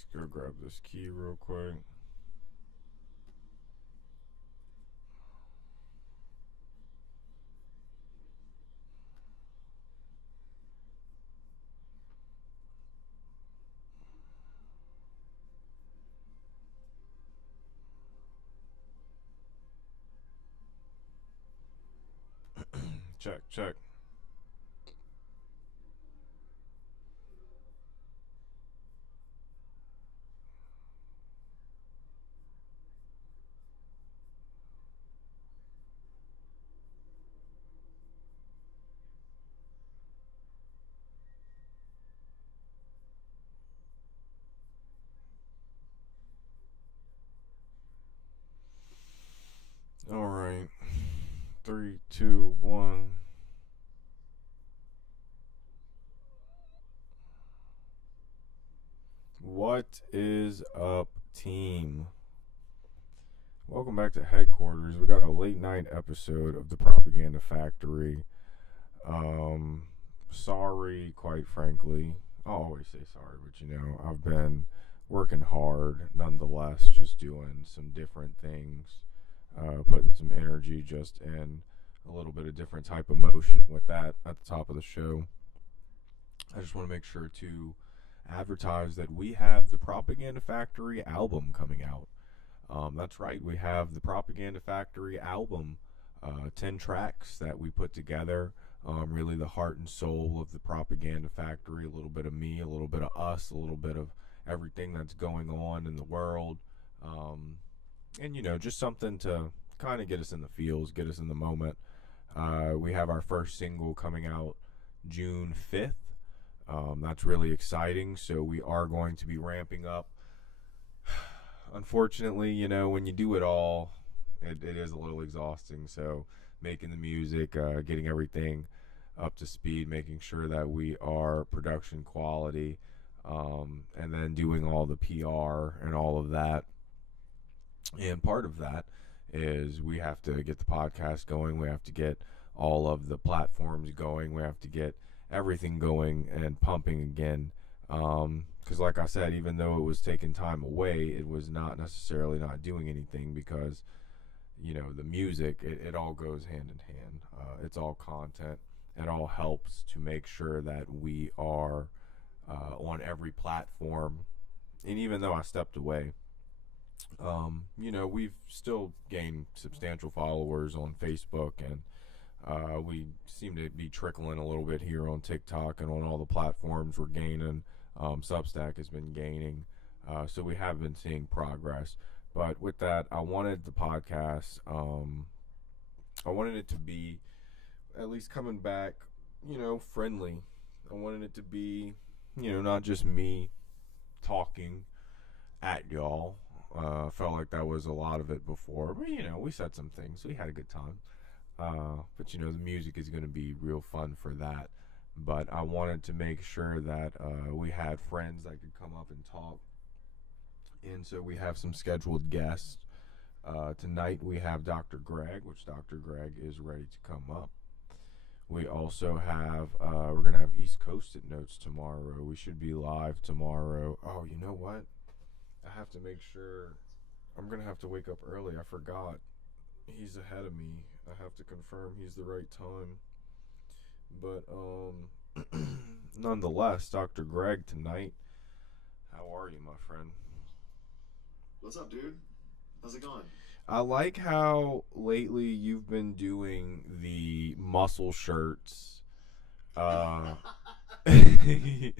Let's go grab this key real quick. Check, check. All right. 3, 2, 1. What is up, team? Welcome back to headquarters. We got a late night episode of the Propaganda Factory. Sorry, quite frankly. I'll always say sorry, but I've been working hard nonetheless, just doing some different things, putting some energy just in a little bit of different type of motion with that at the top of the show. I just want to make sure to advertise that we have the Propaganda Factory album coming out. That's right, we have the Propaganda Factory album, 10 tracks that we put together. Really the heart and soul of the Propaganda Factory, a little bit of me, a little bit of us, a little bit of everything that's going on in the world. And just something to kind of get us in the feels, get us in the moment. We have our first single coming out June 5th. That's really exciting, so we are going to be ramping up. Unfortunately, when you do it all, it is a little exhausting, so making the music, getting everything up to speed, making sure that we are production quality, and then doing all the PR and all of that. And part of that is we have to get the podcast going, we have to get all of the platforms going, we have to get everything going and pumping again, because like I said, even though it was taking time away, it was not necessarily not doing anything, because the music, it all goes hand in hand. It's all content. It all helps to make sure that we are on every platform. And even though I stepped away, we've still gained substantial followers on Facebook, and we seem to be trickling a little bit here on TikTok, and on all the platforms we're gaining. Substack has been gaining, so we have been seeing progress. But with that, I wanted the podcast, I wanted it to be at least coming back, friendly. I wanted it to be, not just me talking at y'all. Felt like that was a lot of it before, but we said some things. We had a good time. But the music is going to be real fun for that. But I wanted to make sure that we had friends that could come up and talk. And so we have some scheduled guests. Tonight we have Dr. Greg, which Dr. Greg is ready to come up. We also have, we're going to have East Coasted Notes tomorrow. We should be live tomorrow. Oh, you know what? I have to make sure. I'm going to have to wake up early. I forgot. He's ahead of me. I have to confirm he's the right time. But, nonetheless, Dr. Greg tonight. How are you, my friend? What's up, dude? How's it going? I like how lately you've been doing the muscle shirts. It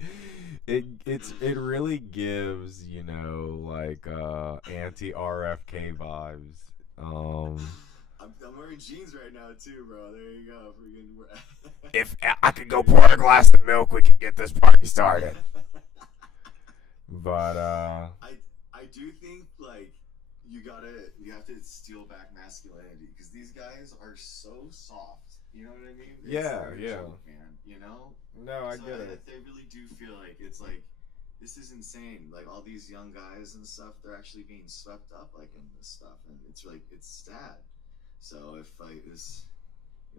really gives like anti RFK vibes. I'm wearing jeans right now too, bro. There you go. If I could go pour a glass of milk, we could get this party started. But I do think like you have to steal back masculinity, because these guys are so soft. You know what I mean? Yeah. Joke, man. No, I get it. They really do feel like it's like, this is insane. Like all these young guys and stuff, they're actually being swept up like in this stuff, and it's sad. So if like this,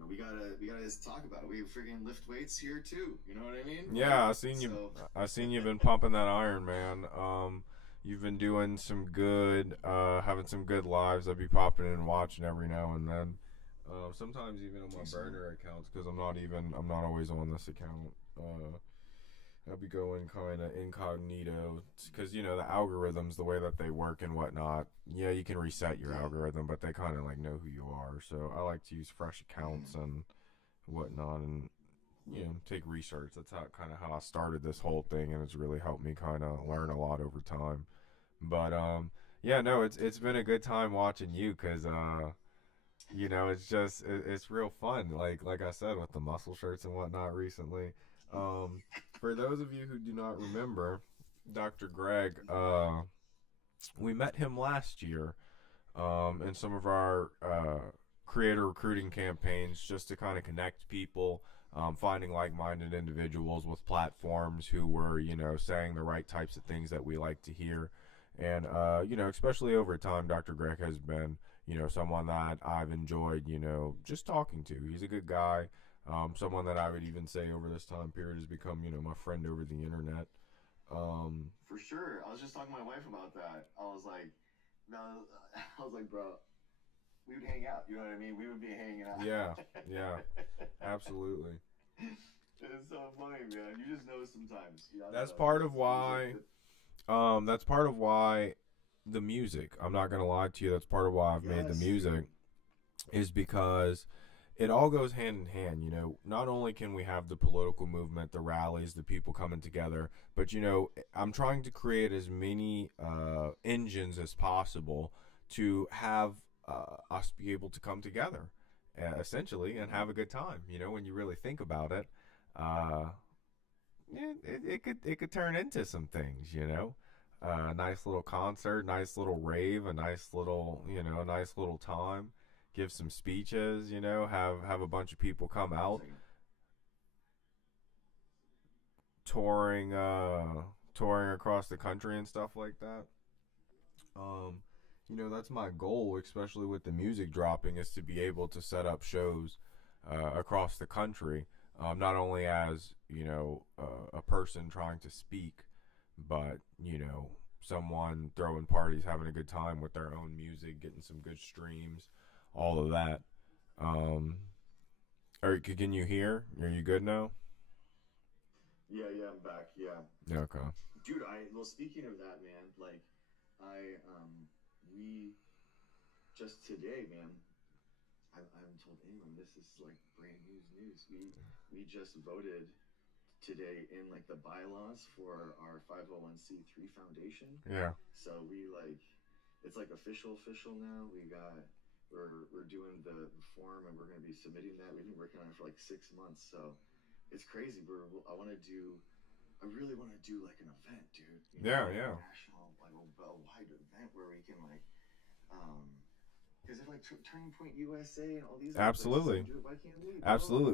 we gotta just talk about it. We freaking lift weights here too. You know what I mean? Yeah, I seen you. I seen you've been pumping that iron, man. you've been doing some good, having some good lives. I'll be popping in and watching every now and then. Sometimes even on my burner accounts because I'm not always on this account. I'll be going kind of incognito because the algorithms, the way that they work and whatnot. Yeah, you can reset your algorithm, but they kind of like know who you are. So I like to use fresh accounts and whatnot, and take research. That's how I started this whole thing, and it's really helped me kind of learn a lot over time. But yeah, no, it's been a good time watching you because it's just it's real fun. Like I said with the muscle shirts and whatnot recently. Um, for those of you who do not remember, Dr. Greg, we met him last year in some of our creator recruiting campaigns just to kind of connect people, finding like-minded individuals with platforms who were, saying the right types of things that we like to hear. And, especially over time, Dr. Greg has been, someone that I've enjoyed, just talking to. He's a good guy. Someone that I would even say over this time period has become, my friend over the internet. For sure. I was just talking to my wife about that. I was like, no, I was like, bro, we would hang out. You know what I mean? We would be hanging out. Yeah, absolutely. It's so funny, man. You just know sometimes. That's part of why. That's part of why the music. I'm not gonna lie to you. That's part of why I've made the music, is because it all goes hand in hand. Not only can we have the political movement, the rallies, the people coming together, but I'm trying to create as many engines as possible to have us be able to come together, essentially, and have a good time. When you really think about it, it could turn into some things. A nice little concert, nice little rave, a nice little time. Give some speeches, have a bunch of people come out, touring across the country and stuff like that. That's my goal, especially with the music dropping, is to be able to set up shows across the country, not only as a person trying to speak, but someone throwing parties, having a good time with their own music, getting some good streams, all of that. Can you hear? Are you good now? Yeah, I'm back. Yeah. Okay. Dude, well, speaking of that, man, we just today, man, I haven't told anyone, this is like brand news. We just voted today in the bylaws for our 501c3 foundation. Yeah. So it's official now. We're doing the form, and we're going to be submitting that. We've been working on it for 6 months, so it's crazy. I really want to do an event, dude. Yeah. A national, a wide event where we can because if Turning Point USA and all these absolutely do it, why can't we? Absolutely,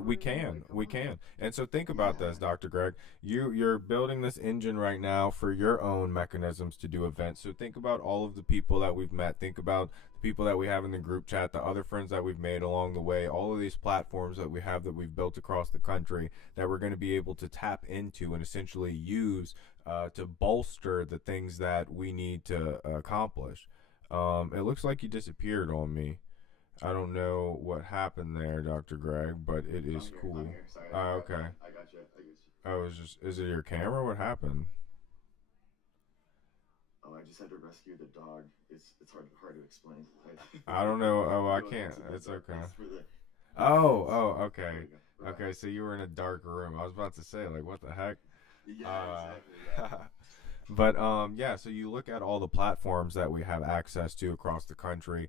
we can. And so think about this, Dr. Greg. You're building this engine right now for your own mechanisms to do events. So think about all of the people that we've met. Think about the people that we have in the group chat, the other friends that we've made along the way, all of these platforms that we have that we've built across the country that we're going to be able to tap into and essentially use to bolster the things that we need to accomplish. It looks like you disappeared on me. I don't know what happened there, Dr. Greg, but it is cool. Sorry, Okay. I got you. Is it your camera? What happened? Oh, I just had to rescue the dog. It's hard to explain. I don't know. Oh, I can't. It's okay. Okay. Okay, so you were in a dark room. I was about to say, what the heck? Yeah, exactly. But yeah, so you look at all the platforms that we have access to across the country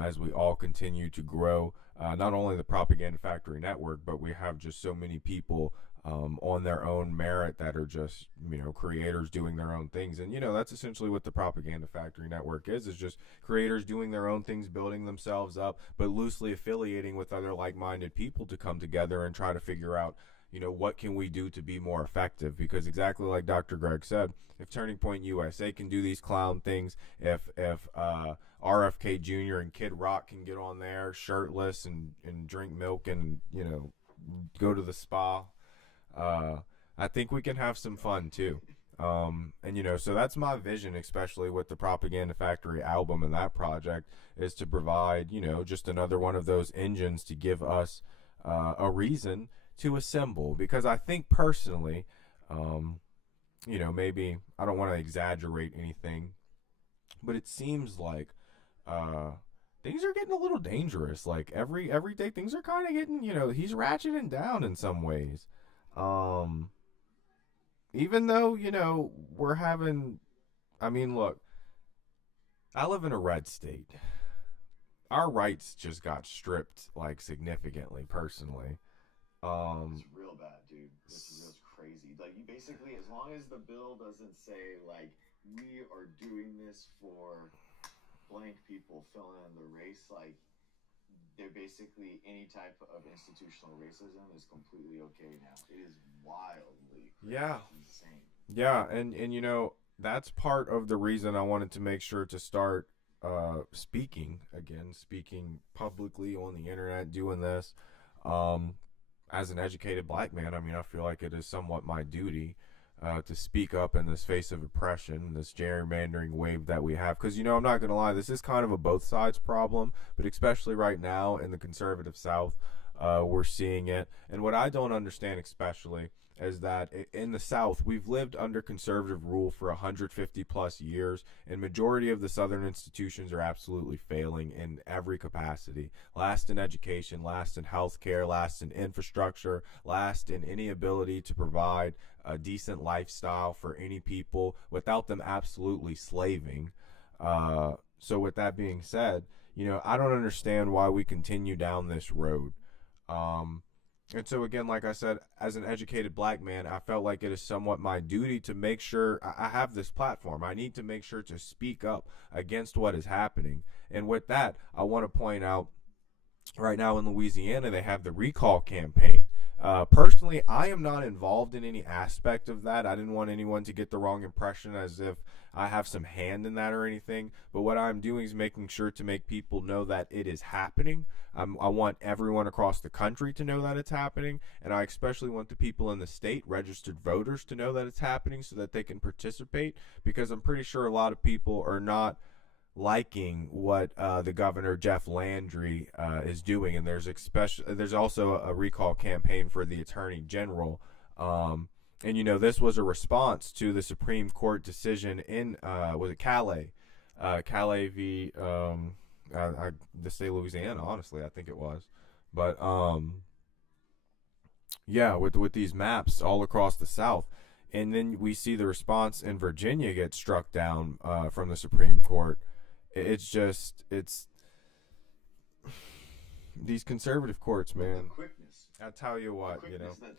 as we all continue to grow, not only the Propaganda Factory Network, but we have just so many people on their own merit that are just, creators doing their own things. And, that's essentially what the Propaganda Factory Network is just creators doing their own things, building themselves up, but loosely affiliating with other like-minded people to come together and try to figure out, what can we do to be more effective? Because exactly like Dr. Greg said, if Turning Point USA can do these clown things, if RFK Jr. and Kid Rock can get on there shirtless and drink milk and, go to the spa, I think we can have some fun too. And you know, so that's my vision, especially with the Propaganda Factory album and that project, is to provide, you know, just another one of those engines to give us a reason to assemble. Because I think personally, you know, maybe I don't want to exaggerate anything, but it seems like uh, things are getting a little dangerous. Like every day, things are kind of getting, you know, he's ratcheting down in some ways. Um, Even though, you know, we're having, I mean, look, I live in a red state. Our rights just got stripped like significantly, personally. Um, It's real bad, dude. It's crazy. Like you basically, as long as the bill doesn't say like we are doing this for blank people fill in the race, like they're basically any type of institutional racism is completely okay now. It is wildly yeah, insane. yeah, and you know, that's part of the reason I wanted to make sure to start speaking again, speaking publicly on the internet, doing this. Um, as an educated black man, I mean, I feel like it is somewhat my duty to speak up in this face of oppression, this gerrymandering wave that we have. Because, you know, I'm not going to lie, this is kind of a both sides problem, but especially right now in the conservative South, we're seeing it. And what I don't understand, especially, is that in the South, we've lived under conservative rule for 150 plus years, and majority of the Southern institutions are absolutely failing in every capacity. Last in education, last in healthcare, last in infrastructure, last in any ability to provide a decent lifestyle for any people without them absolutely slaving. So with that being said, you know, I don't understand why we continue down this road. Um, and so again, like I said, as an educated black man, I felt like it is somewhat my duty to make sure I have this platform. I need to make sure to speak up against what is happening. And with that, I want to point out right now in Louisiana, they have the recall campaign. Personally, I am not involved in any aspect of that. I didn't want anyone to get the wrong impression as if I have some hand in that or anything. But what I'm doing is making sure to make people know that it is happening. I want everyone across the country to know that it's happening. And I especially want the people in the state, registered voters, to know that it's happening so that they can participate. Because I'm pretty sure a lot of people are not liking what the governor Jeff Landry is doing, and there's also a recall campaign for the attorney general. And you know, this was a response to the Supreme Court decision in was it Calais, Calais v. The state of Louisiana. Honestly, I think it was, but yeah, with these maps all across the South. And then we see the response in Virginia get struck down from the Supreme Court. It's just these conservative courts, man. The quickness. I tell you what, The you know. quickness that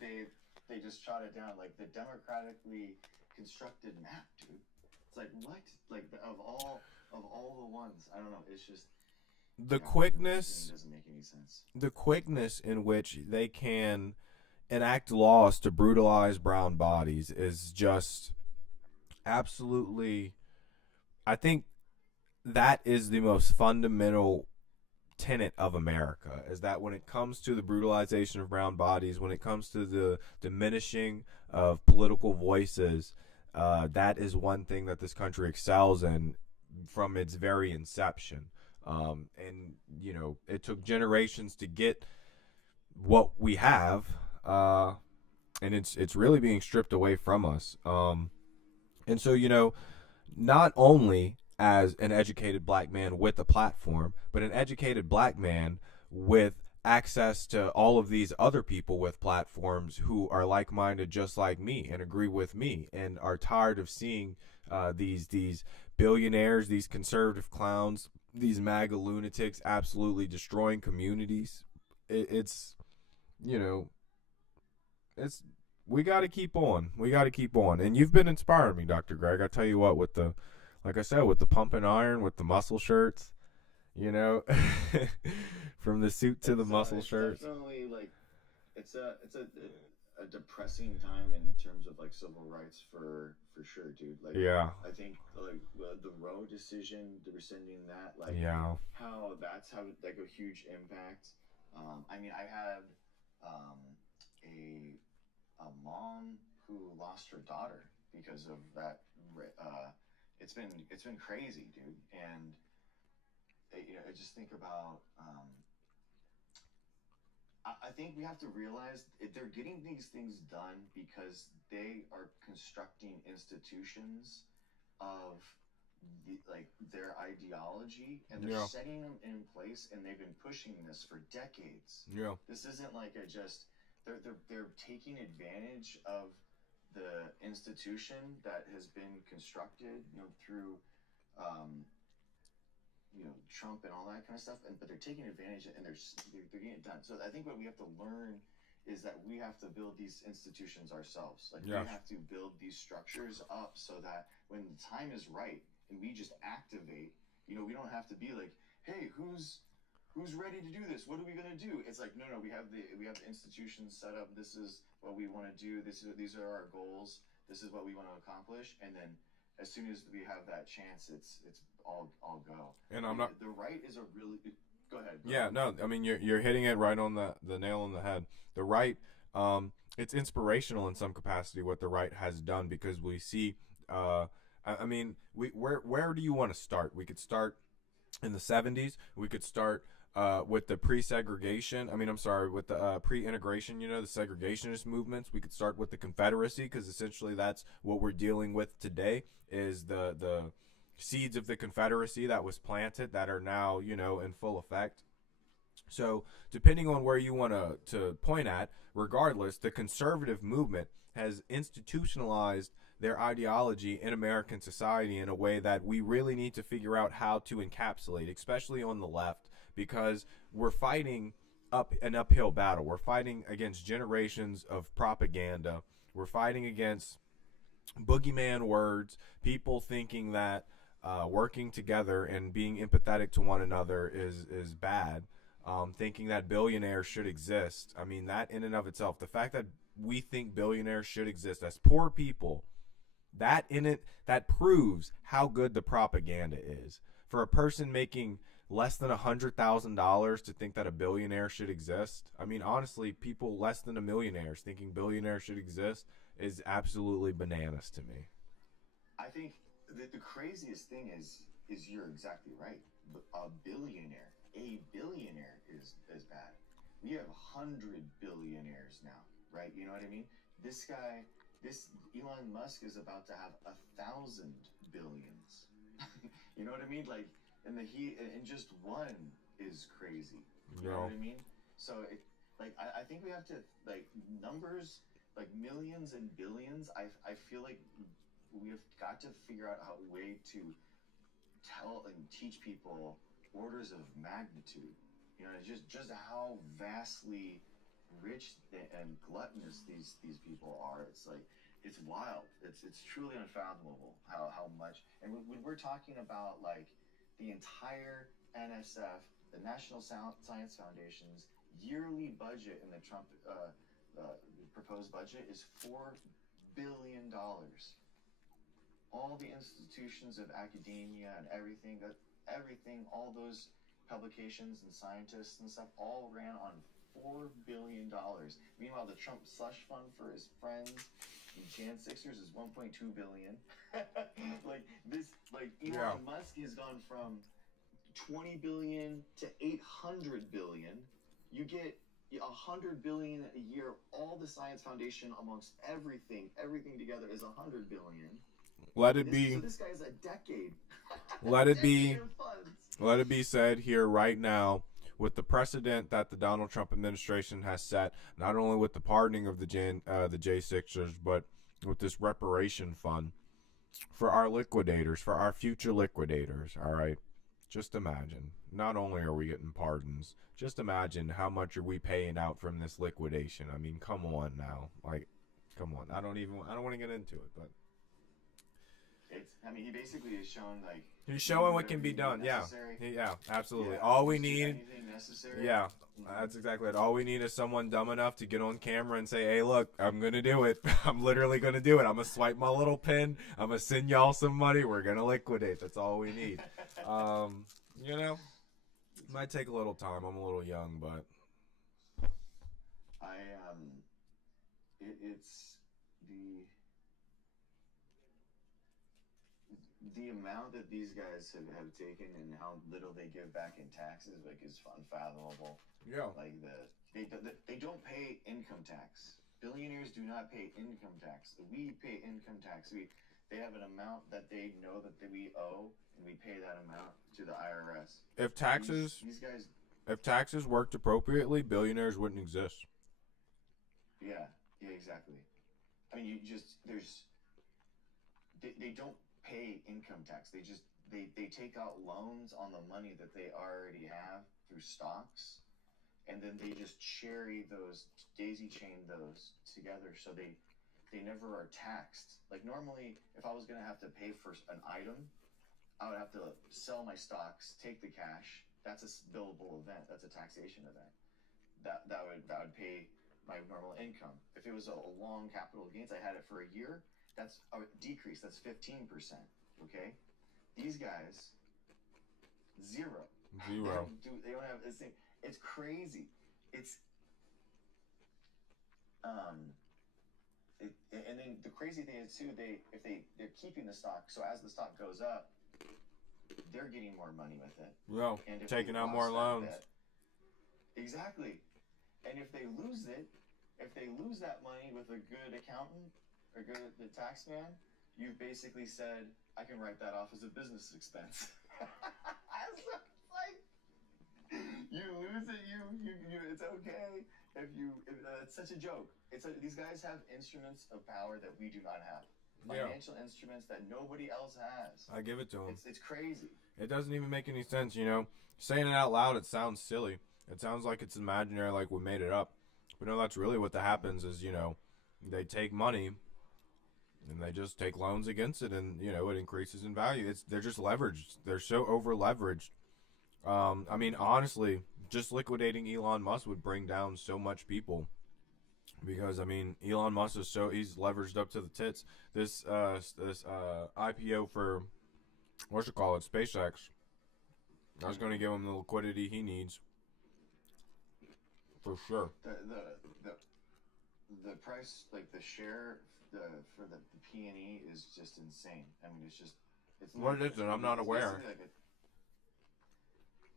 they just shot it down, like the democratically constructed map, dude. It's like what? Like of all the ones, I don't know. It's just The yeah, quickness, it doesn't make any sense. the quickness in which they can enact laws to brutalize brown bodies is just absolutely. I think that is the most fundamental tenet of America, is that when it comes to the brutalization of brown bodies, when it comes to the diminishing of political voices, that is one thing that this country excels in from its very inception. And you know, it took generations to get what we have, and it's really being stripped away from us. And so, you know, not only as an educated black man with a platform, but an educated black man with access to all of these other people with platforms who are like-minded just like me and agree with me and are tired of seeing these billionaires, these conservative clowns, these MAGA lunatics absolutely destroying communities. It's, you know, it's, we got to keep on. We got to keep on. And you've been inspiring me, Dr. Greg. I tell you what, with the, like I said, with the pumping iron, with the muscle shirts, you know, from the suit to the muscle shirts. Definitely like it's a depressing time in terms of like civil rights for sure, dude. Like Yeah. I think like the Roe decision, the rescinding that, like Yeah. how that's had like a huge impact. I mean, I had um, a mom who lost her daughter because of that. It's been crazy, dude. And I just think about. I think we have to realize they're getting these things done because they are constructing institutions of like their ideology, and they're Yeah. setting them in place, and they've been pushing this for decades. Yeah. This isn't like a just they're taking advantage of the institution that has been constructed, through um, Trump and all that kind of stuff, but they're taking advantage and they're getting it done. So I think what we have to learn is that we have to build these institutions ourselves. Like Yes. we have to build these structures up so that when the time is right and we just activate, we don't have to be like, hey, who's ready to do this? What are we gonna do? It's like, no, we have the institutions set up. This is what we want to do. These are our goals. This is what we want to accomplish. And then as soon as we have that chance, it's all go. And I'm not. The right is a really go ahead. Yeah, no, I mean you're hitting it right on the nail on the head. The right, it's inspirational in some capacity what the right has done, because we see. I mean, where do you want to start? We could start in the 70s. We could start with the pre-segregation. I mean, I'm sorry, with the pre-integration. The segregationist movements. We could start with the Confederacy, because essentially that's what we're dealing with today. Is the seeds of the Confederacy that was planted that are now in full effect. So depending on where you want to point at, regardless, the conservative movement has institutionalized their ideology in American society in a way that we really need to figure out how to encapsulate, especially on the left, because we're fighting an uphill battle. We're fighting against generations of propaganda. We're fighting against boogeyman words, people thinking that working together and being empathetic to one another is bad, thinking that billionaires should exist. I mean, that in and of itself, the fact that we think billionaires should exist as poor people, that proves how good the propaganda is. For a person making less than $100,000 to think that a billionaire should exist, I mean, honestly, people less than a millionaire thinking billionaires should exist is absolutely bananas to me. I think the craziest thing is you're exactly right. A billionaire is bad. We have 100 billionaires now, right? You know what I mean? This Elon Musk is about to have 1,000 billions. You know what I mean? Like, and just one is crazy. You know what I mean? So I think we have to, like, numbers like millions and billions. I feel like we have got to figure out a way to tell and teach people orders of magnitude. Just how vastly rich and gluttonous these people are. It's like, it's wild. It's truly unfathomable how much. And when we're talking about, like, the entire NSF, the National Science Foundation's yearly budget in the Trump proposed budget is $4 billion. All the institutions of academia and everything, all those publications and scientists and stuff, all ran on $4 billion. Meanwhile, the Trump slush fund for his friends and Jan Sixers is $1.2 billion. Elon Musk has gone from 20 billion to 800 billion. You get 100 billion a year. All the Science Foundation amongst everything together is 100 billion. Let it be. So this guy's a decade. Let it be. Let it be said here right now, with the precedent that the Donald Trump administration has set, not only with the pardoning of the J6ers, but with this reparation fund for our liquidators, for our future liquidators. All right, just imagine. Not only are we getting pardons, just imagine how much are we paying out from this liquidation. I mean, come on now, like, come on. I don't want to get into it, but. He basically has shown, like, he's showing what can be done. Yeah, absolutely. All we need, that's exactly it. All we need is someone dumb enough to get on camera and say, "Hey, look, I'm gonna do it. I'm literally gonna do it. I'm gonna swipe my little pin. I'm gonna send y'all some money. We're gonna liquidate." That's all we need. Might take a little time. I'm a little young, but it's the. the amount that these guys have taken and how little they give back in taxes, like, is unfathomable. Yeah. Like they don't pay income tax. Billionaires do not pay income tax. We pay income tax. They have an amount that they know that we owe, and we pay that amount to the IRS. These guys, if taxes worked appropriately, billionaires wouldn't exist. Yeah, exactly. I mean, they don't pay income tax. They take out loans on the money that they already have through stocks, and then they just daisy chain those together, so they never are taxed. Like, normally, if I was gonna have to pay for an item, I would have to sell my stocks, take the cash. That's a billable event. That's a taxation event. That would pay my normal income. If it was a long capital gains, I had it for a year, that's a decrease. That's 15%. Okay, these guys, zero. They don't have this thing. It's crazy. And then the crazy thing is too, they're keeping the stock. So as the stock goes up, they're getting more money with it. Yeah, and taking out more loans. Exactly. And if they lose that money with a good accountant or the tax man, you've basically said, I can write that off as a business expense. So it's like, you lose it, it's okay. It's such a joke. These guys have instruments of power that we do not have. Financial instruments that nobody else has. I give it to them. It's crazy. It doesn't even make any sense, Saying it out loud, it sounds silly. It sounds like it's imaginary, like we made it up. But no, that's really what happens is, they take money and they just take loans against it, and, it increases in value. They're just leveraged. They're so over leveraged. I mean, honestly, just liquidating Elon Musk would bring down so much people. Because, I mean, Elon Musk he's leveraged up to the tits. This IPO for, SpaceX, I was going to give him the liquidity he needs. For sure. The price, like the share for the P&E is just insane. I mean, it's what is it? I'm not aware.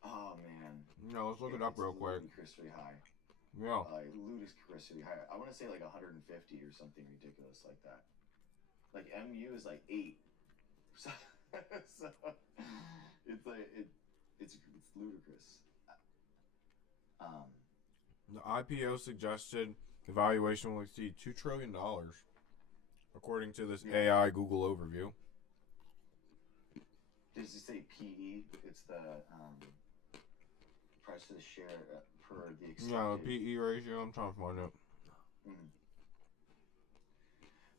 Oh, man. No, let's look it up real quick. Ludicrously high. Yeah. Ludicrously high. I want to say like 150 or something ridiculous like that. Like MU is like 8. So it's like it's ludicrous. The IPO suggested the valuation will exceed $2 trillion, according to this AI Google overview. Does it say PE? It's the price of the share per the expected. No, PE ratio. I'm trying to find it. Mm-hmm.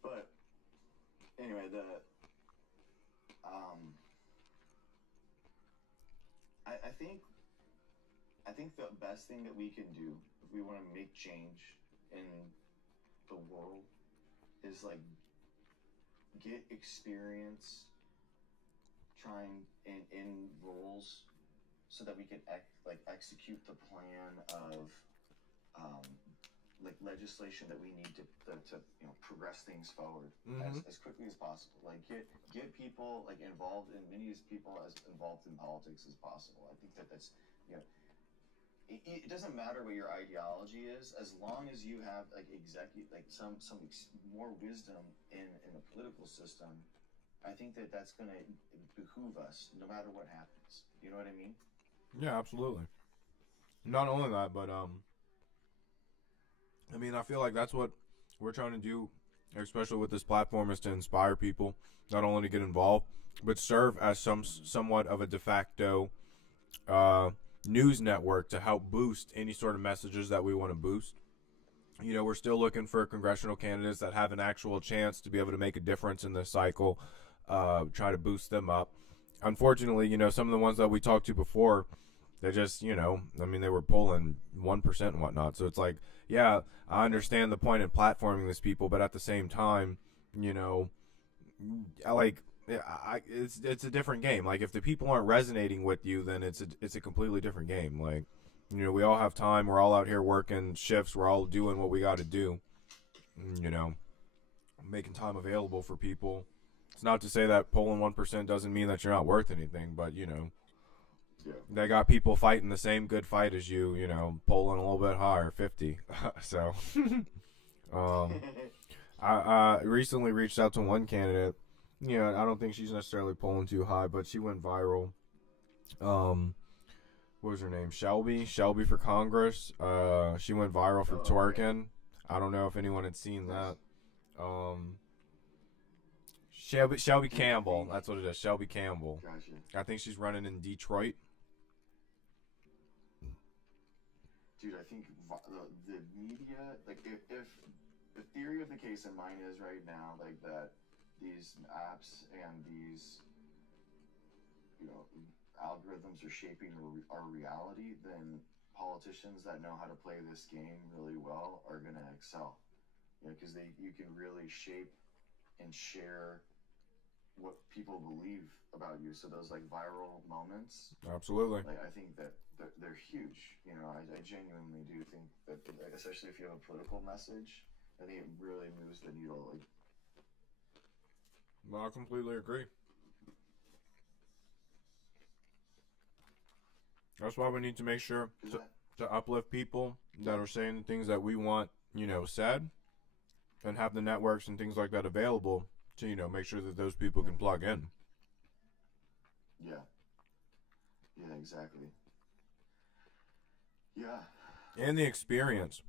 But anyway, I think the best thing that we can do if we want to make change in the world is like get experience trying in roles so that we can execute the plan of like legislation that we need to progress things forward as quickly as possible. Like get people like involved, and many of these people as involved in politics as possible. I think that's it doesn't matter what your ideology is, as long as you have like some more wisdom in the political system. I think that's going to behoove us no matter what happens. You know what I mean? Yeah, absolutely. Not only that, but I mean, I feel like that's what we're trying to do, especially with this platform, is to inspire people not only to get involved, but serve as somewhat of a de facto news network to help boost any sort of messages that we want to boost. We're still looking for congressional candidates that have an actual chance to be able to make a difference in this cycle, try to boost them up. Unfortunately, some of the ones that we talked to before, they just, they were polling 1% and whatnot. So it's like, yeah, I understand the point in platforming these people, but at the same time, it's a different game. Like, if the people aren't resonating with you, then it's a completely different game. Like, we all have time. We're all out here working shifts. We're all doing what we got to do. Making time available for people. It's not to say that polling 1% doesn't mean that you're not worth anything, but you know, Yeah. they got people fighting the same good fight as you. You know, polling a little bit higher, 50. So, I recently reached out to one candidate. You know, I don't think she's necessarily polling too high, but she went viral. What was her name? Shelby for Congress. She went viral for twerking. I don't know if anyone had seen that. Shelby Campbell. That's what it is. Shelby Campbell. Gotcha. I think she's running in Detroit. Dude, I think the media, like, if the theory of the case in mind is right now, like, that these apps and these, you know, algorithms are shaping our reality, then politicians that know how to play this game really well are going to excel. You know, because you can really shape and share what people believe about you. So those, like, viral moments, Absolutely. like, I think that they're huge. You know, I genuinely do think that, especially if you have a political message, I think it really moves the needle. Like, Well, I completely agree. That's why we need to make sure to uplift people that are saying the things that we want, you know, said, and have the networks and things like that available to, you know, make sure that those people can plug in. yeah, exactly. Yeah. And the experience.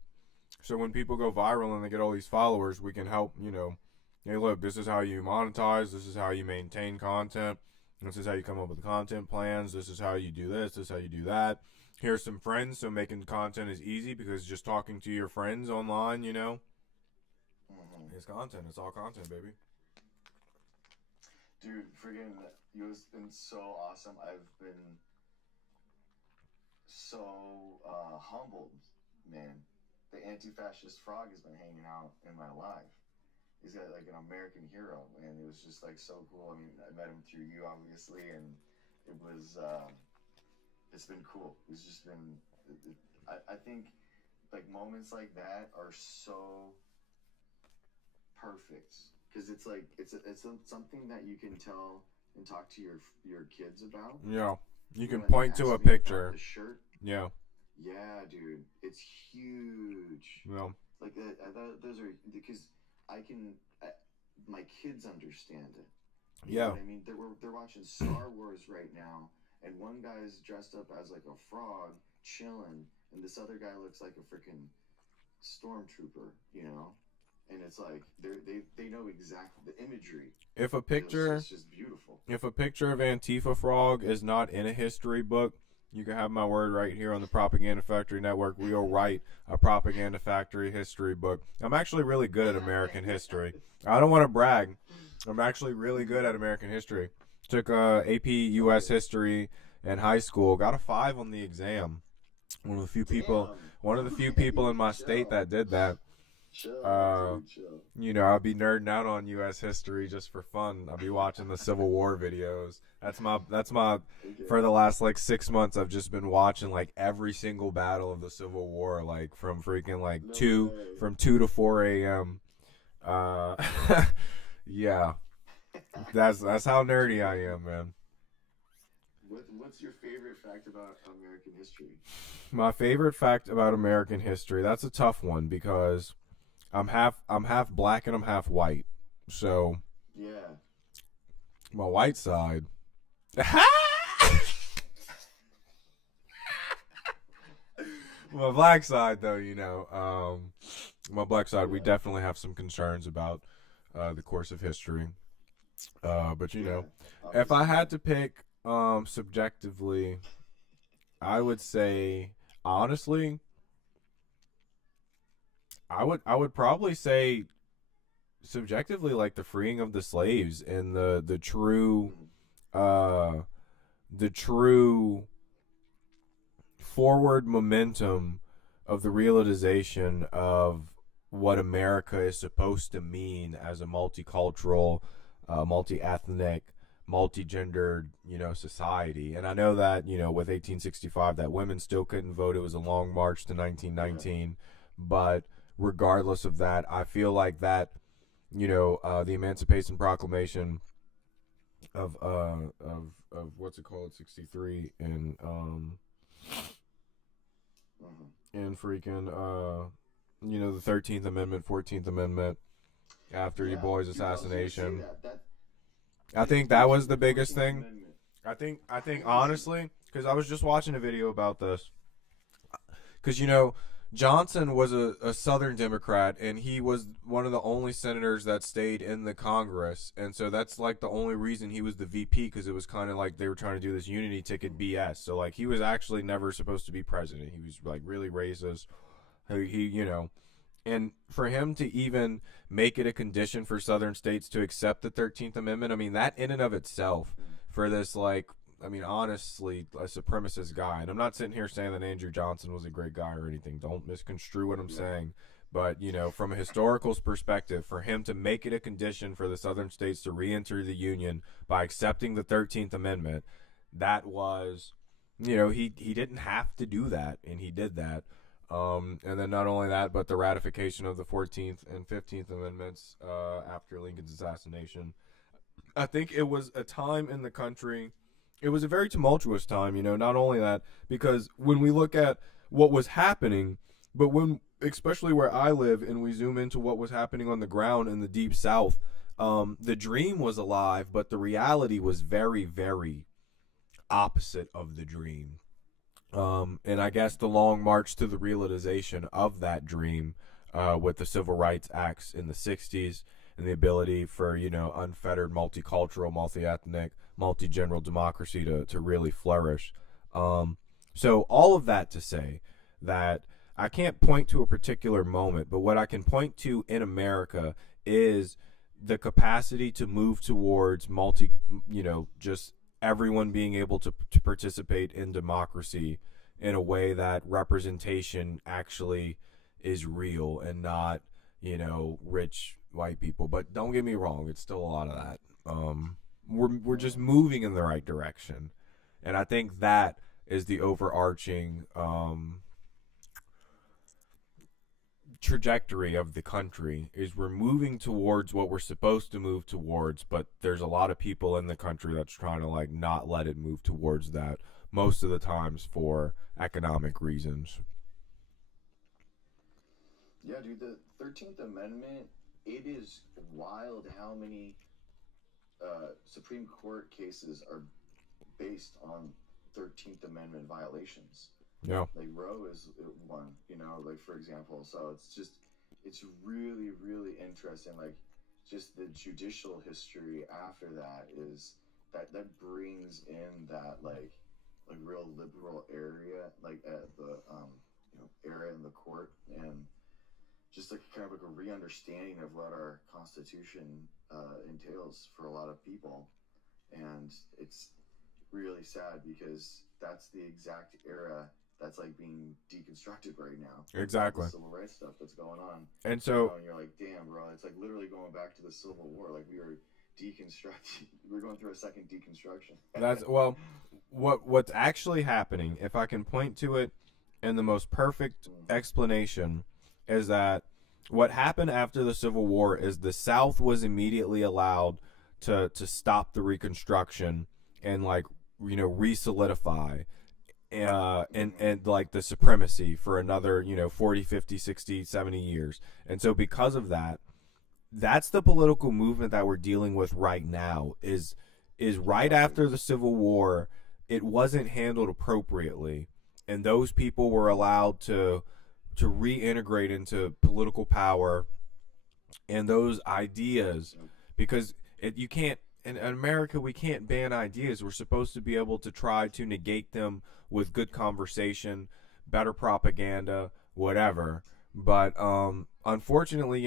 So when people go viral and they get all these followers, we can help, you know, hey, look, this is how you monetize, this is how you maintain content, this is how you come up with content plans, this is how you do this is how you do that. Here's some friends, so making content is easy because just talking to your friends online, you know, it's content. It's all content, baby. Dude, friggin', it's been so awesome. I've been so humbled, man. The anti-fascist frog has been hanging out in my life. He's got like an American hero, and it was just like so cool. I mean, I met him through you, obviously, and it was it's been cool. It's just been I think like moments like that are so perfect because it's like it's something that you can tell and talk to your kids about. Yeah, you can When point they to a ask me about picture. the shirt. Yeah. Yeah, dude, it's huge. Well, Like those are because my kids understand it. You know what I mean? They're watching Star Wars right now, and one guy's dressed up as like a frog chilling, and this other guy looks like a freaking stormtrooper. You know, and it's like they know exactly the imagery. If a picture, it's just beautiful. If a picture of Antifa Frog is not in a history book, you can have my word right here on the Propaganda Factory Network. We'll write a Propaganda Factory history book. I'm actually really good at American history. I don't want to brag. I'm actually really good at American history. Took AP U.S. history in high school. Got a 5 on the exam. One of the few people in my state that did that. Chill. You know, I'll be nerding out on U.S. history just for fun. I'll be watching the Civil War videos. That's my. Okay. For the last like 6 months, I've just been watching like every single battle of the Civil War, like from freaking like No 2 to 4 a.m. Yeah, that's how nerdy I am, man. What's your favorite fact about American history? My favorite fact about American history, that's a tough one because I'm half black and I'm half white. So Yeah. my white side. My black side, though, you know, my black side, we definitely have some concerns about the course of history. But you know, if I had to pick subjectively, I would say honestly, I would probably say subjectively like the freeing of the slaves and the true forward momentum of the realization of what America is supposed to mean as a multicultural, multi-ethnic, multi-gendered, you know, society. And I know that, you know, with 1865 that women still couldn't vote. It was a long march to 1919. But regardless of that, I feel like that, you know, the Emancipation Proclamation of what's it called, 63, and freaking the 13th Amendment, 14th Amendment after your boy's assassination. I think that was the biggest thing. I think honestly, because I was just watching a video about this, because Johnson was a Southern Democrat, and he was one of the only senators that stayed in the Congress, and so that's like the only reason he was the VP, because it was kind of like they were trying to do this unity ticket BS. So like he was actually never supposed to be president. He was like really racist. And for him to even make it a condition for Southern states to accept the 13th Amendment, I mean, that in and of itself, for this honestly, a supremacist guy, and I'm not sitting here saying that Andrew Johnson was a great guy or anything. Don't misconstrue what I'm saying. But, from a historical perspective, for him to make it a condition for the Southern states to re-enter the Union by accepting the 13th Amendment, that was, he didn't have to do that, and he did that. And then not only that, but the ratification of the 14th and 15th Amendments after Lincoln's assassination. I think it was a time in the country. It was a very tumultuous time, not only that, because when we look at what was happening, but especially where I live, and we zoom into what was happening on the ground in the Deep South, the dream was alive, but the reality was very, very opposite of the dream. And I guess the long march to the realization of that dream with the Civil Rights Acts in the 60s and the ability for, unfettered, multicultural, multi-ethnic, multi-general democracy to really flourish. So all of that to say that I can't point to a particular moment, but what I can point to in America is the capacity to move towards just everyone being able to participate in democracy in a way that representation actually is real and not, rich white people. But don't get me wrong, it's still a lot of that. We're just moving in the right direction, and I think that is the overarching trajectory of the country. Is we're moving towards what we're supposed to move towards, but there's a lot of people in the country that's trying to not let it move towards that, most of the times for economic reasons. Yeah, dude, the 13th Amendment, it is wild how many Supreme Court cases are based on 13th Amendment violations. Yeah. Like Roe is one, for example. So it's really, really interesting. Just the judicial history after that is that brings in that real liberal area, the area in the court, and just kind of a re-understanding of what our Constitution entails for a lot of people. And it's really sad because that's the exact era that's being deconstructed right now. Exactly. The civil rights stuff that's going on. And so and you're like, damn, bro, it's literally going back to the Civil War. We were deconstructing. We're going through a second deconstruction. What's actually happening, if I can point to it in the most perfect explanation, is that what happened after the Civil War is the South was immediately allowed to stop the Reconstruction and re-solidify and the supremacy for another 40, 50, 60, 70 years. And so because of that, that's the political movement that we're dealing with right now. Is right after the Civil War, it wasn't handled appropriately, and those people were allowed to reintegrate into political power and those ideas, because you can't, in America, we can't ban ideas. We're supposed to be able to try to negate them with good conversation, better propaganda, whatever. But unfortunately,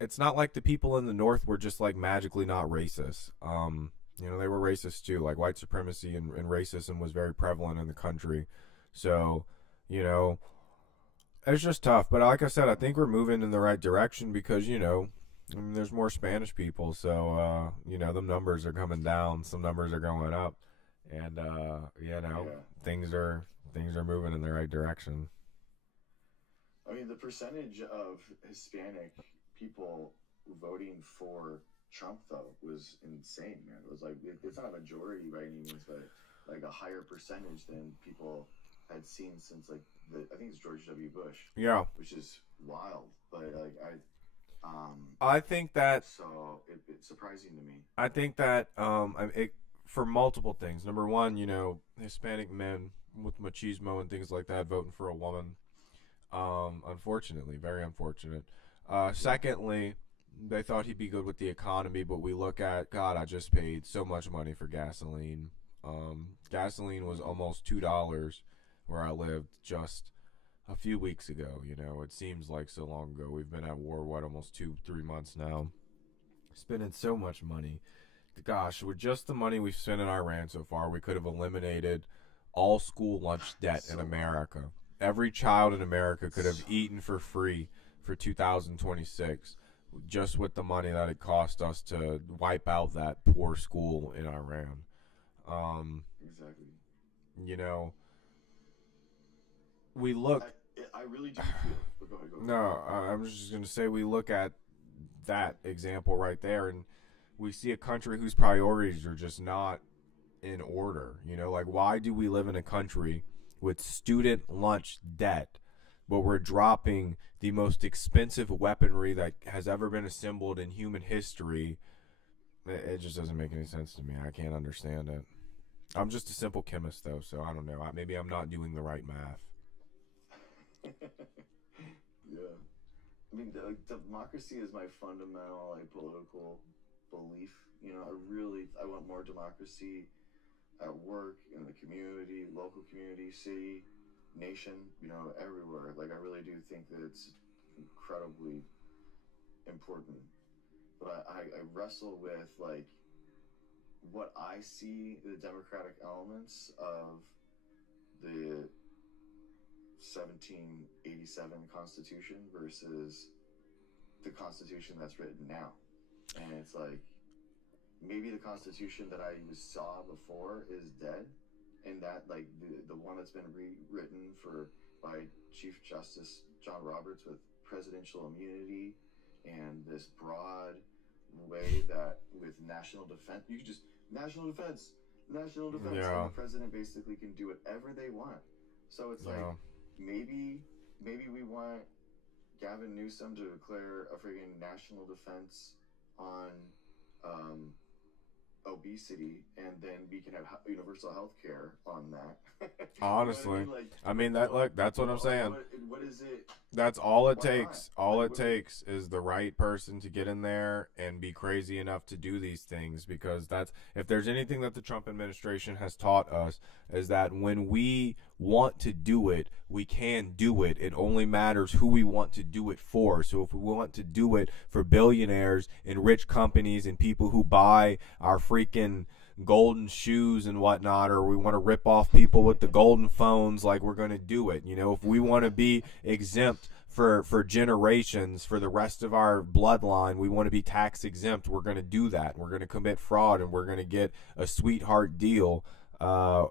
it's not like the people in the North were just magically not racist. They were racist too. White supremacy and racism was very prevalent in the country. So, it's just tough. But like I said, I think we're moving in the right direction because, there's more Spanish people. So, the numbers are coming down. Some numbers are going up. And, things are moving in the right direction. I mean, the percentage of Hispanic people voting for Trump though was insane, man. It was like it's not a majority by any means, but like a higher percentage than people had seen since like the I think it's George W. Bush, Yeah. which is wild. But like I think that so it's surprising to me. for multiple things. Number one, Hispanic men with machismo and things like that voting for a woman. Unfortunately, very unfortunate. Secondly, they thought he'd be good with the economy, but we look at God. I just paid so much money for gasoline. Gasoline was almost $2 where I lived just a few weeks ago. It seems like so long ago. We've been at war, what, almost 2, 3 months now. Spending so much money. Gosh, with just the money we've spent in Iran so far, we could have eliminated all school lunch debt in So America. Every child in America could have eaten for free for 2026 just with the money that it cost us to wipe out that poor school in Iran. Um, exactly. you know, we look. I really do feel. But go ahead, go. No, I'm just going to say we look at that example right there, and we see a country whose priorities are just not in order. Like, why do we live in a country with student lunch debt, but we're dropping the most expensive weaponry that has ever been assembled in human history? It just doesn't make any sense to me. I can't understand it. I'm just a simple chemist, though, so I don't know. Maybe I'm not doing the right math. Yeah. I mean, democracy is my fundamental like political belief. I want more democracy at work, in the community, local community, city, nation. Everywhere. Like I really do think that it's incredibly important. But I wrestle with like what I see the democratic elements of the 1787 Constitution versus the Constitution that's written now. And it's like maybe the Constitution that I saw before is dead, and that like the one that's been rewritten by Chief Justice John Roberts with presidential immunity and this broad way that with national defense you can just national defense, and Yeah, the president basically can do whatever they want. So it's like yeah, maybe we want Gavin Newsom to declare a freaking national defense on um, obesity, and then we can have universal health care on that. You know what I honestly. mean? Like, I mean, that's what I'm saying. what is it? That's all it Why not? takes. All Like, it takes is the right person to get in there and be crazy enough to do these things, because that's if there's anything that the Trump administration has taught us, is that when we want to do it, we can do it. It only matters who we want to do it for. So if we want to do it for billionaires and rich companies and people who buy our freaking golden shoes and whatnot, or we want to rip off people with the golden phones, like, we're going to do it. If we want to be exempt for generations, for the rest of our bloodline, we want to be tax exempt, we're going to do that. We're going to commit fraud, and we're going to get a sweetheart deal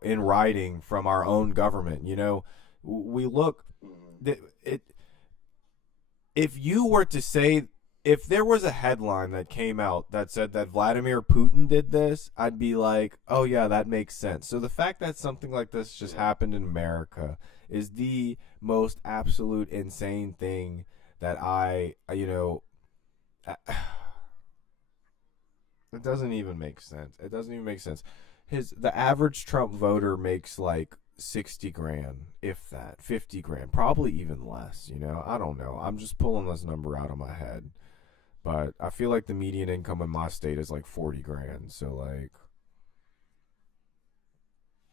in writing from our own government. We look mm, it if you were to say, if there was a headline that came out that said that Vladimir Putin did this, I'd be like, oh yeah, that makes sense. So the fact that something like this just yeah, happened in America is the most absolute insane thing that it doesn't even make sense. It doesn't even make sense. The average Trump voter makes like 60 grand, if that, 50 grand, probably even less. I don't know. I'm just pulling this number out of my head. But I feel like the median income in my state is like 40 grand. So, like,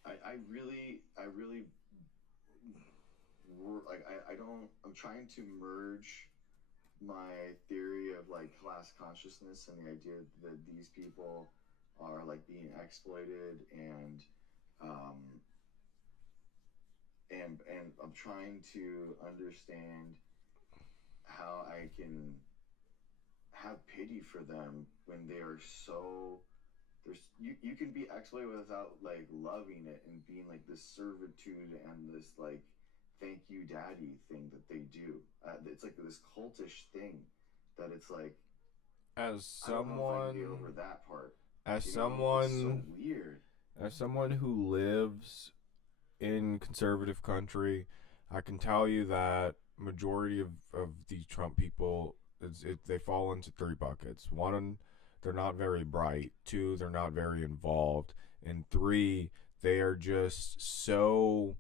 I really like I don't I'm trying to merge my theory of like class consciousness and the idea that these people are like being exploited, um and I'm trying to understand how I can have pity for them when they are so you can be exploited without like loving it and being like this servitude and this like thank you daddy thing that they do. It's like this cultish thing that it's like as I don't know if I can get someone, over that part. as You know, it's so someone, weird. as someone who lives in conservative country, I can tell you that majority of the Trump people, they fall into three buckets. One, they're not very bright. Two, they're not very involved. And three, they are just so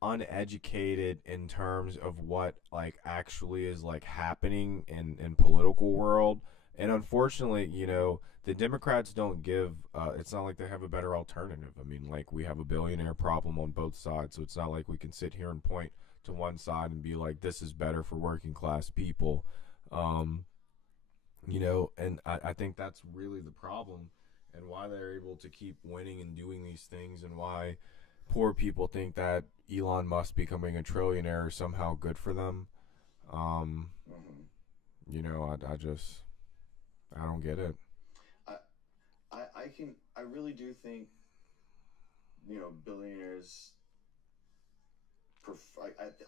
uneducated in terms of what like actually is like happening in political world. And unfortunately, the Democrats don't give it's not like they have a better alternative. I mean, like, we have a billionaire problem on both sides, so it's not like we can sit here and point to one side and be like, this is better for working class people. um and I think that's really the problem, and why they're able to keep winning and doing these things, and why poor people think that Elon Musk becoming a trillionaire is somehow good for them. Um, Hmm. I don't get it. I, I really do think, billionaires.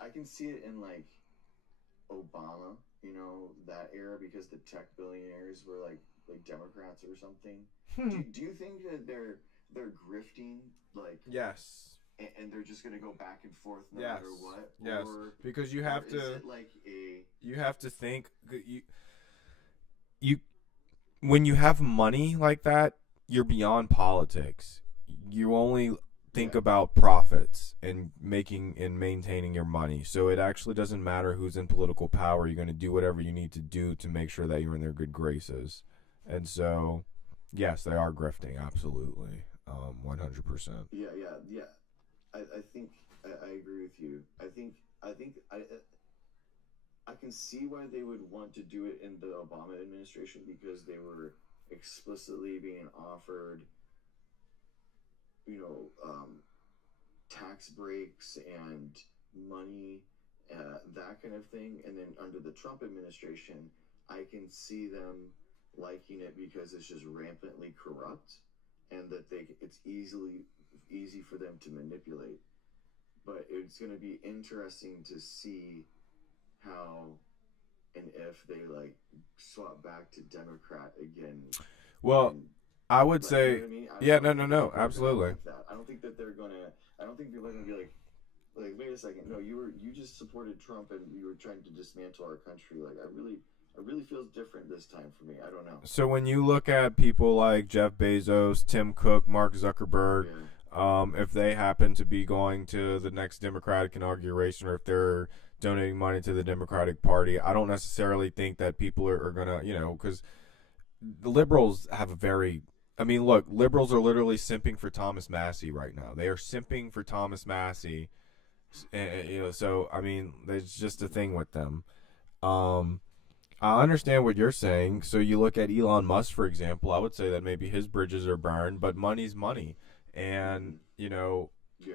I can see it in like Obama, that era because the tech billionaires were like Democrats or something. Do you think that they're grifting like Yes. and they're just gonna go back and forth no Yes. matter what? Yes. Or Because you or have is to it like a you have to think you when you have money like that, you're beyond politics. You only think yeah about profits and making and maintaining your money. So it actually doesn't matter who's in political power. You're going to do whatever you need to do to make sure that you're in their good graces. And so, yes, they are grifting, absolutely, 100%. yeah. I think I agree with you. I can see why they would want to do it in the Obama administration because they were explicitly being offered, you know, tax breaks and money, that kind of thing. And then under the Trump administration, I can see them liking it because it's just rampantly corrupt, and that it's easy for them to manipulate. But it's going to be interesting to see how and if they like swap back to Democrat again. Well, And I would like, you know say, what I mean? yeah, I no, don't no, think no, people are gonna absolutely. like that. I don't think that they're gonna. I don't think people are gonna be like, wait a second, no, you just supported Trump and you were trying to dismantle our country. Like, I really feels different this time for me. I don't know. So when you look at people like Jeff Bezos, Tim Cook, Mark Zuckerberg, Yeah, if they happen to be going to the next Democratic inauguration, or if they're donating money to the Democratic Party, I don't necessarily think that people are gonna, because the liberals have a very, I mean, look, liberals are literally simping for Thomas Massey right now. They are simping for Thomas Massey, so I mean, there's just a thing with them. Um, I understand what you're saying. So you look at Elon Musk, for example. I would say that maybe his bridges are burned, but money's money, and hmm yeah,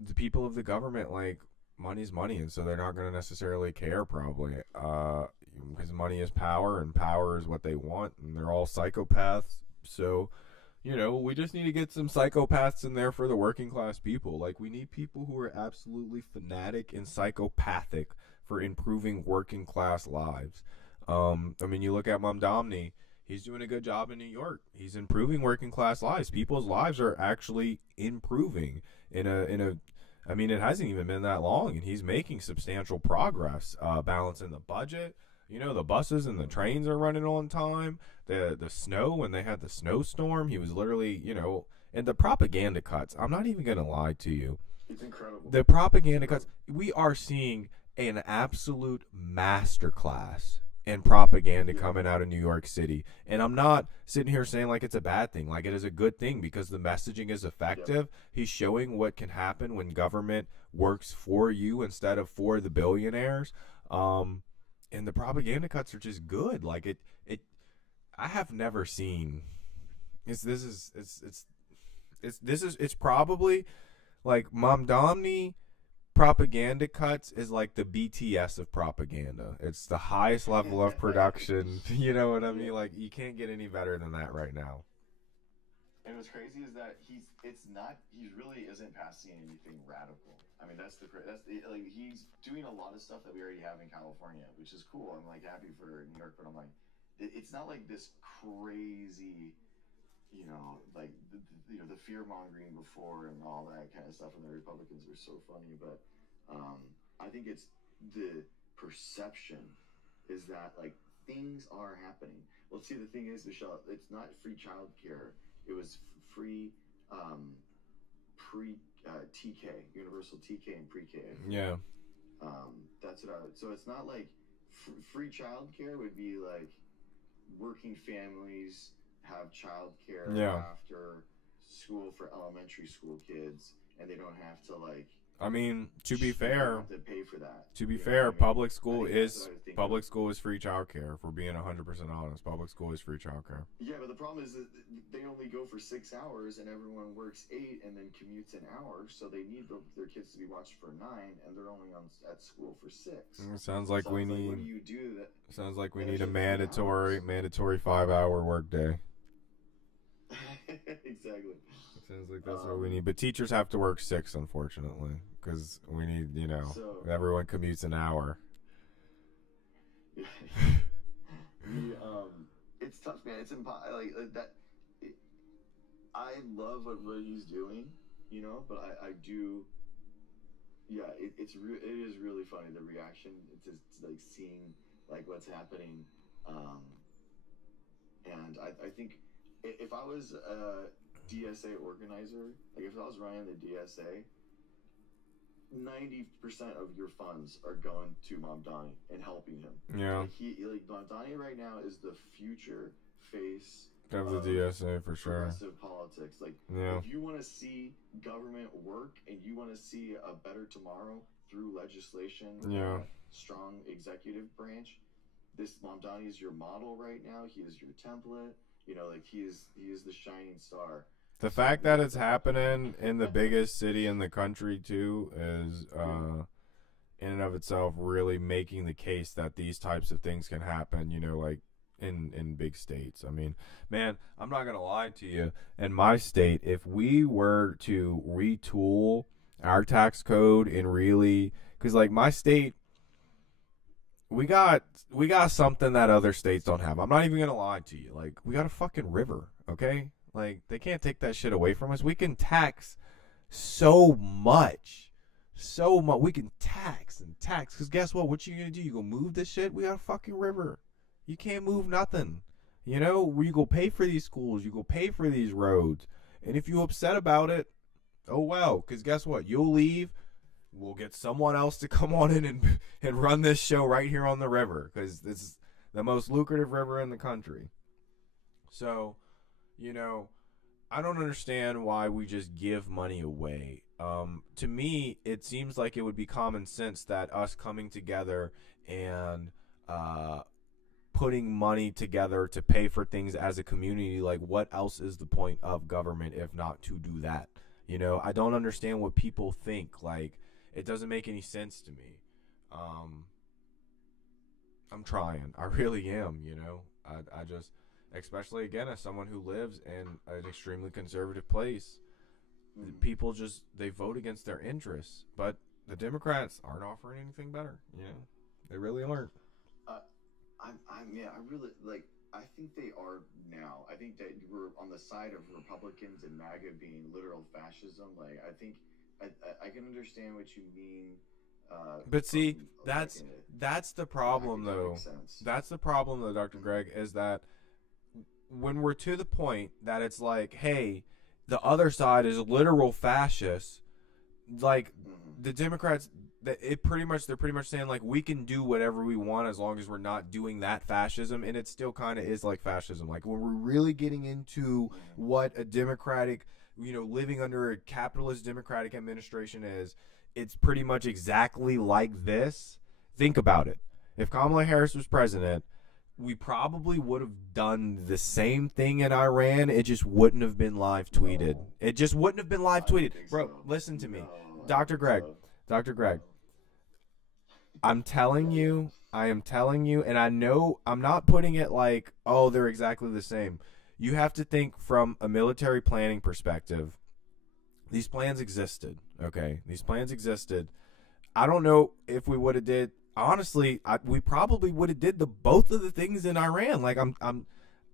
the people of the government, like, money's money, and so they're not going to necessarily care, probably, because money is power, and power is what they want, and they're all psychopaths. So we just need to get some psychopaths in there for the working class people. Like, we need people who are absolutely fanatic and psychopathic for improving working class lives. I mean, you look at Mamdani. He's doing a good job in New York. He's improving working class lives. People's lives are actually improving in a. I mean, it hasn't even been that long, and he's making substantial progress. Balancing the budget. The buses and the trains are running on time. The snow, when they had the snowstorm, he was literally, and the propaganda cuts. I'm not even gonna lie to you. it's incredible. The propaganda cuts. We are seeing an absolute masterclass in propaganda Yeah, coming out of New York City. And I'm not sitting here saying like it's a bad thing. Like, it is a good thing because the messaging is yeah, effective. He's showing what can happen when government works for you instead of for the billionaires. And the propaganda cuts are just good. Like, it I have never seen it's probably like Mamdani propaganda cuts is like the BTS of propaganda. It's the highest level of production. You know what I yeah. mean? Like, you can't get any better than that right now. And what's crazy is that he really isn't passing anything radical. I mean, like he's doing a lot of stuff that we already have in California, which is cool. I'm like happy for New York, but I'm like, it's not like this crazy, like the fear mongering before and all that kind of stuff, and the Republicans are so funny. But I think it's the perception is that like things are happening. Well, see, the thing is, Michelle, it's not free childcare. It was free pre TK, universal TK and pre-K. Yeah. That's what I would. So it's not like free childcare would be like working families have childcare after school for elementary school kids, and they don't have to like. I mean, to be fair, have to pay for that. To be fair, public school is free childcare. If we're being 100% honest, public school is free childcare. Yeah, but the problem is that they only go for 6 hours, and everyone works 8 and then commutes an hour. So they need their kids to be watched for 9, and they're only at school for 6. Sounds like we need. What do you do? Sounds like we need a mandatory 5-hour workday. Exactly. Sounds like that's what we need. But teachers have to work 6, unfortunately, because we need, everyone commutes an hour. It's tough, man. It's impossible. Like that. I love what he's doing, but I do. Yeah, it is really funny, the reaction. It's just like seeing like what's happening, and I think if I was a DSA organizer, like if I was running the DSA, 90% of your funds are going to Mamdani and helping him. Yeah. Like Mamdani right now is the future face of the DSA for sure. Progressive politics. Like, if you want to see government work and you want to see a better tomorrow through legislation, strong executive branch, this Mamdani is your model right now. He is your template. Like he is the shining star. The fact that it's happening in the biggest city in the country too is in and of itself really making the case that these types of things can happen, like in big states. I mean, man, I'm not going to lie to you. In my state, if we were to retool our tax code and really, because like my state, we got something that other states don't have. I'm not even going to lie to you. Like, we got a fucking river, okay? Like, they can't take that shit away from us. We can tax so much. We can tax and tax. Because guess what? What you going to do? You going to move this shit? We got a fucking river. You can't move nothing. You go pay for these schools. You go pay for these roads. And if you're upset about it, oh well. Because guess what? You'll leave. We'll get someone else to come on in and run this show right here on the river. Because this is the most lucrative river in the country. So, I don't understand why we just give money away. To me, it seems like it would be common sense that us coming together and putting money together to pay for things as a community, like what else is the point of government if not to do that? I don't understand what people think. Like, it doesn't make any sense to me. I'm trying. I really am, I just... Especially, again, as someone who lives in an extremely conservative place, people just, they vote against their interests. But the Democrats aren't offering anything better. They really aren't. I really, like, I think they are now. I think that we're on the side of Republicans and MAGA being literal fascism. Like, I think, I can understand what you mean. But see, that's the problem, though. That's the problem, though, Dr. Greg, is that when we're to the point that it's like, hey, the other side is literal fascists, like the Democrats, they're pretty much saying like we can do whatever we want as long as we're not doing that fascism, and it still kind of is like fascism. Like when we're really getting into what a democratic, living under a capitalist democratic administration is, it's pretty much exactly like this. Think about it. If Kamala Harris was president, we probably would have done the same thing in Iran. It just wouldn't have been live tweeted. It just wouldn't have been live tweeted. Bro, listen to me. Dr. Greg, I'm telling you, and I know I'm not putting it like, oh, they're exactly the same. You have to think from a military planning perspective. These plans existed, okay? These plans existed. I don't know if we would have did honestly, we probably would have did the both of the things in Iran. Like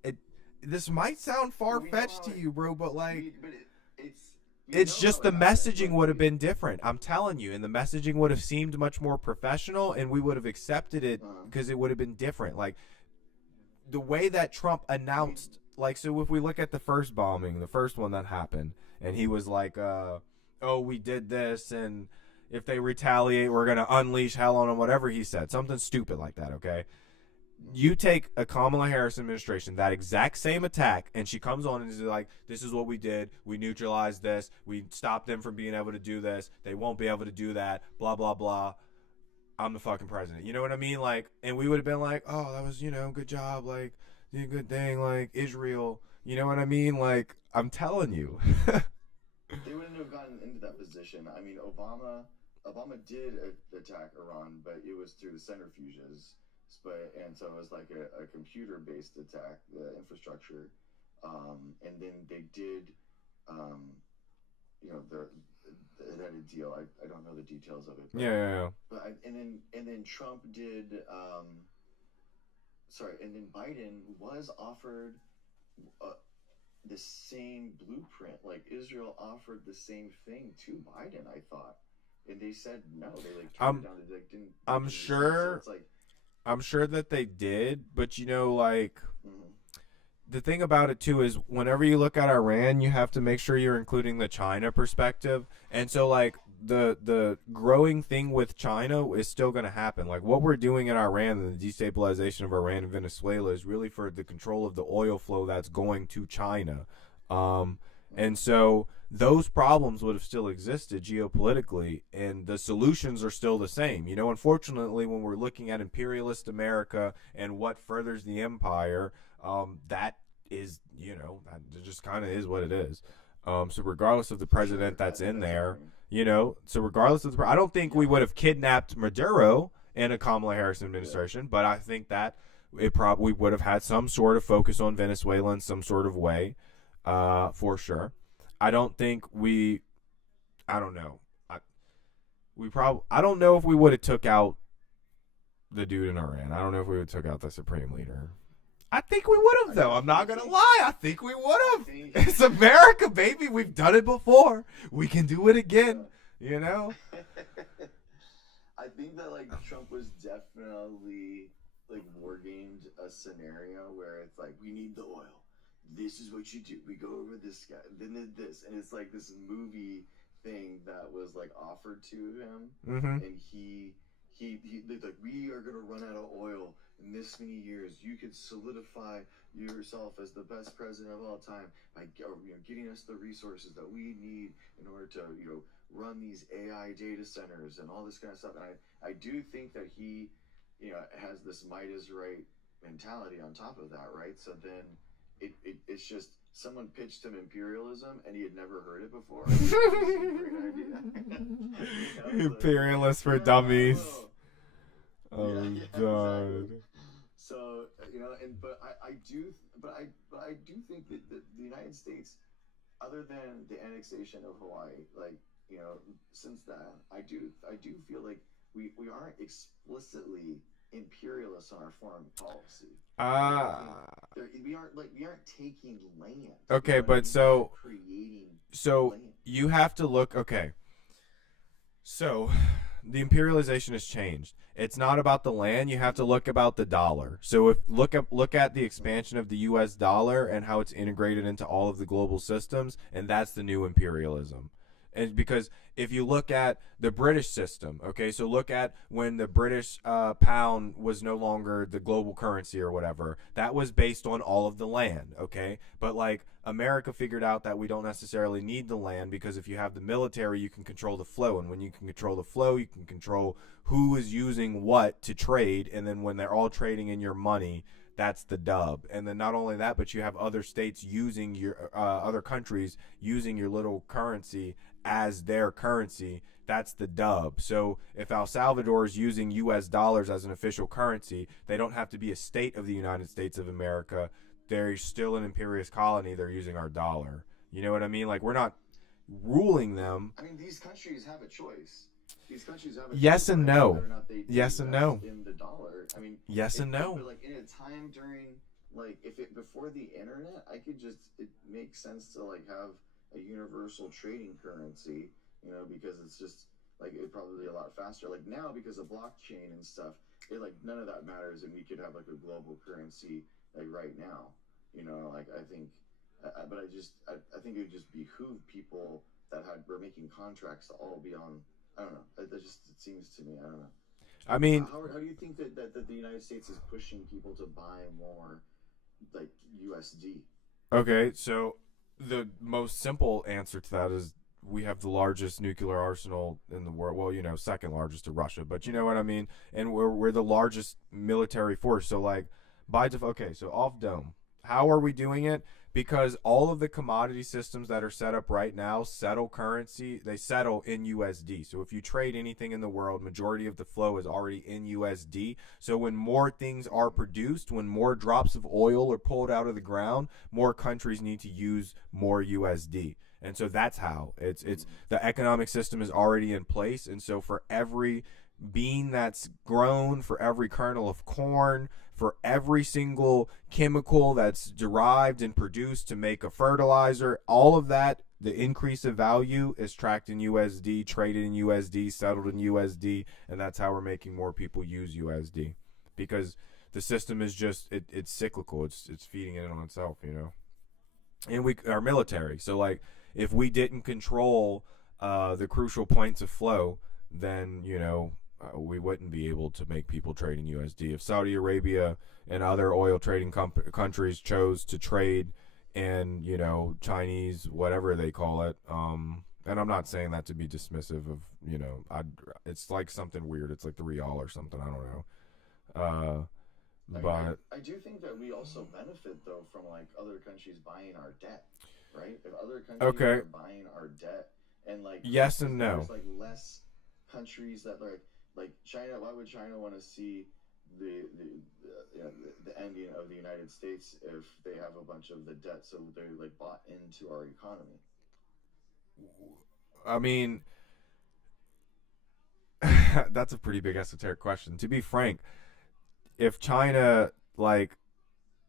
it, this might sound far But we know fetched how to you, bro, but like it's we it's know just how the it happened. messaging Look, would have been different. I'm telling you, and the messaging would have seemed much more professional, and we would have accepted it because it would have been different. Like the way that Trump announced, like, so if we look at the first bombing, the first one that happened, and he was like, "Oh, we did this, and if they retaliate, we're gonna unleash hell on them." Whatever he said, something stupid like that. Okay, you take a Kamala Harris administration, that exact same attack, and she comes on and is like, "This is what we did. We neutralized this. We stopped them from being able to do this. They won't be able to do that. Blah blah blah. I'm the fucking president." You know what I mean? Like, and we would have been like, "Oh, that was, good job. Like, did a good thing. Like Israel." You know what I mean? Like, I'm telling you. they wouldn't have gotten into that position. I mean, Obama did attack Iran, but it was through the centrifuges. And so it was like a computer-based attack, the infrastructure, and then they did, you know, it had a deal. I don't know the details of it. But, Yeah. But and then Trump did. Sorry, and then Biden was offered the same blueprint. Like Israel offered the same thing to Biden, I thought, and they said no. They like turned it down. They like didn't. I'm sure. So it's like, I'm sure that they did, but like the thing about it too is whenever you look at Iran, you have to make sure you're including the China perspective. And so like the growing thing with China is still going to happen. Like what we're doing in Iran and the destabilization of Iran and Venezuela is really for the control of the oil flow that's going to China. And so those problems would have still existed geopolitically, and the solutions are still the same. Unfortunately, when we're looking at imperialist America and what furthers the empire, that is, that just kind of is what it is. So regardless of the president that's in there, so regardless of I don't think we would have kidnapped Maduro in a Kamala Harris administration, but I think that it probably would have had some sort of focus on Venezuela in some sort of way, for sure. I don't think I don't know. I don't know if we would have took out the dude in Iran. I don't know if we would have took out the supreme leader. I think we would have, though. I'm not going to lie. I think we would have. It's America, baby. We've done it before. We can do it again, I think that, like, Trump was definitely, like, war-gamed a scenario where it's like, we need the oil. This is what you do. We go over this guy, then this, and it's like this movie thing that was like offered to him, and he like, we are gonna run out of oil in this many years. You could solidify yourself as the best president of all time by getting us the resources that we need in order to run these AI data centers and all this kind of stuff. And I do think that he has this might is right mentality on top of that, right? So then. It's just someone pitched him imperialism and he had never heard it before. It's a great idea. Imperialist for dummies. Oh God. Exactly. So but I do think that the United States, other than the annexation of Hawaii, like since that, I do feel like we aren't explicitly imperialists on our foreign policy. We aren't taking land. Okay, but so land. You have to look. Okay, so the imperialization has changed. It's not about the land. You have to look about the dollar. So look at the expansion of the U.S. dollar and how it's integrated into all of the global systems, and that's the new imperialism. And because if you look at the British system, okay, so look at when the British pound was no longer the global currency or whatever, that was based on all of the land, okay? But like America figured out that we don't necessarily need the land because if you have the military, you can control the flow. And when you can control the flow, you can control who is using what to trade. And then when they're all trading in your money, that's the dub. And then not only that, but you have other states using your other countries using your little currency as their currency. That's the dub. So if El Salvador is using US dollars as an official currency, they don't have to be a state of the United States of America. They're still an imperious colony. They're using our dollar. You know what I mean? Like, we're not ruling them. I mean, these countries have a choice. these countries have a Yes choice and right now no. whether or not they Yes and invest no. in the dollar. I mean, Yes and no. but like in a time during like if it before the internet, I could just it makes sense to like have a universal trading currency, you know, because it's just like it probably a lot faster. Like now because of blockchain and stuff, it like none of that matters, and we could have like a global currency like right now, you know. Like I think, but I think it would just behoove people that had were making contracts to all be on. I don't know. That just it seems to me. I don't know. I mean, How do you think that the United States is pushing people to buy more like USD? okay, so the most simple answer to that is we have the largest nuclear arsenal in the world. Well, you know, second largest to Russia, but you know what I mean. And we're the largest military force. So like by default, okay, so off dome. How are we doing it? Because all of the commodity systems that are set up right now settle currency. They settle in USD. So if you trade anything in the world, majority of the flow is already in USD. So when more things are produced, when more drops of oil are pulled out of the ground, more countries need to use more USD. And so that's how it's the economic system is already in place. And so for every bean that's grown, for every kernel of corn, for every single chemical that's derived and produced to make a fertilizer, all of that, the increase of value is tracked in USD, traded in USD, settled in USD, and that's how we're making more people use USD because the system is just it's cyclical. It's feeding it on itself, you know. And we our military. So like if we didn't control the crucial points of flow, then you know we wouldn't be able to make people trade in USD. If Saudi Arabia and other oil trading countries chose to trade in, you know, Chinese, whatever they call it, and I'm not saying that to be dismissive of, you know, it's like something weird. It's like the real or something. I don't know. But I do think that we also benefit though from like other countries buying our debt, right? If other countries okay, are buying our debt, and like yes because and there's no. like less countries that like China. Why would China want to see the ending of the United States if they have a bunch of the debt so they're like bought into our economy? I mean, that's a pretty big esoteric question. To be frank, if China like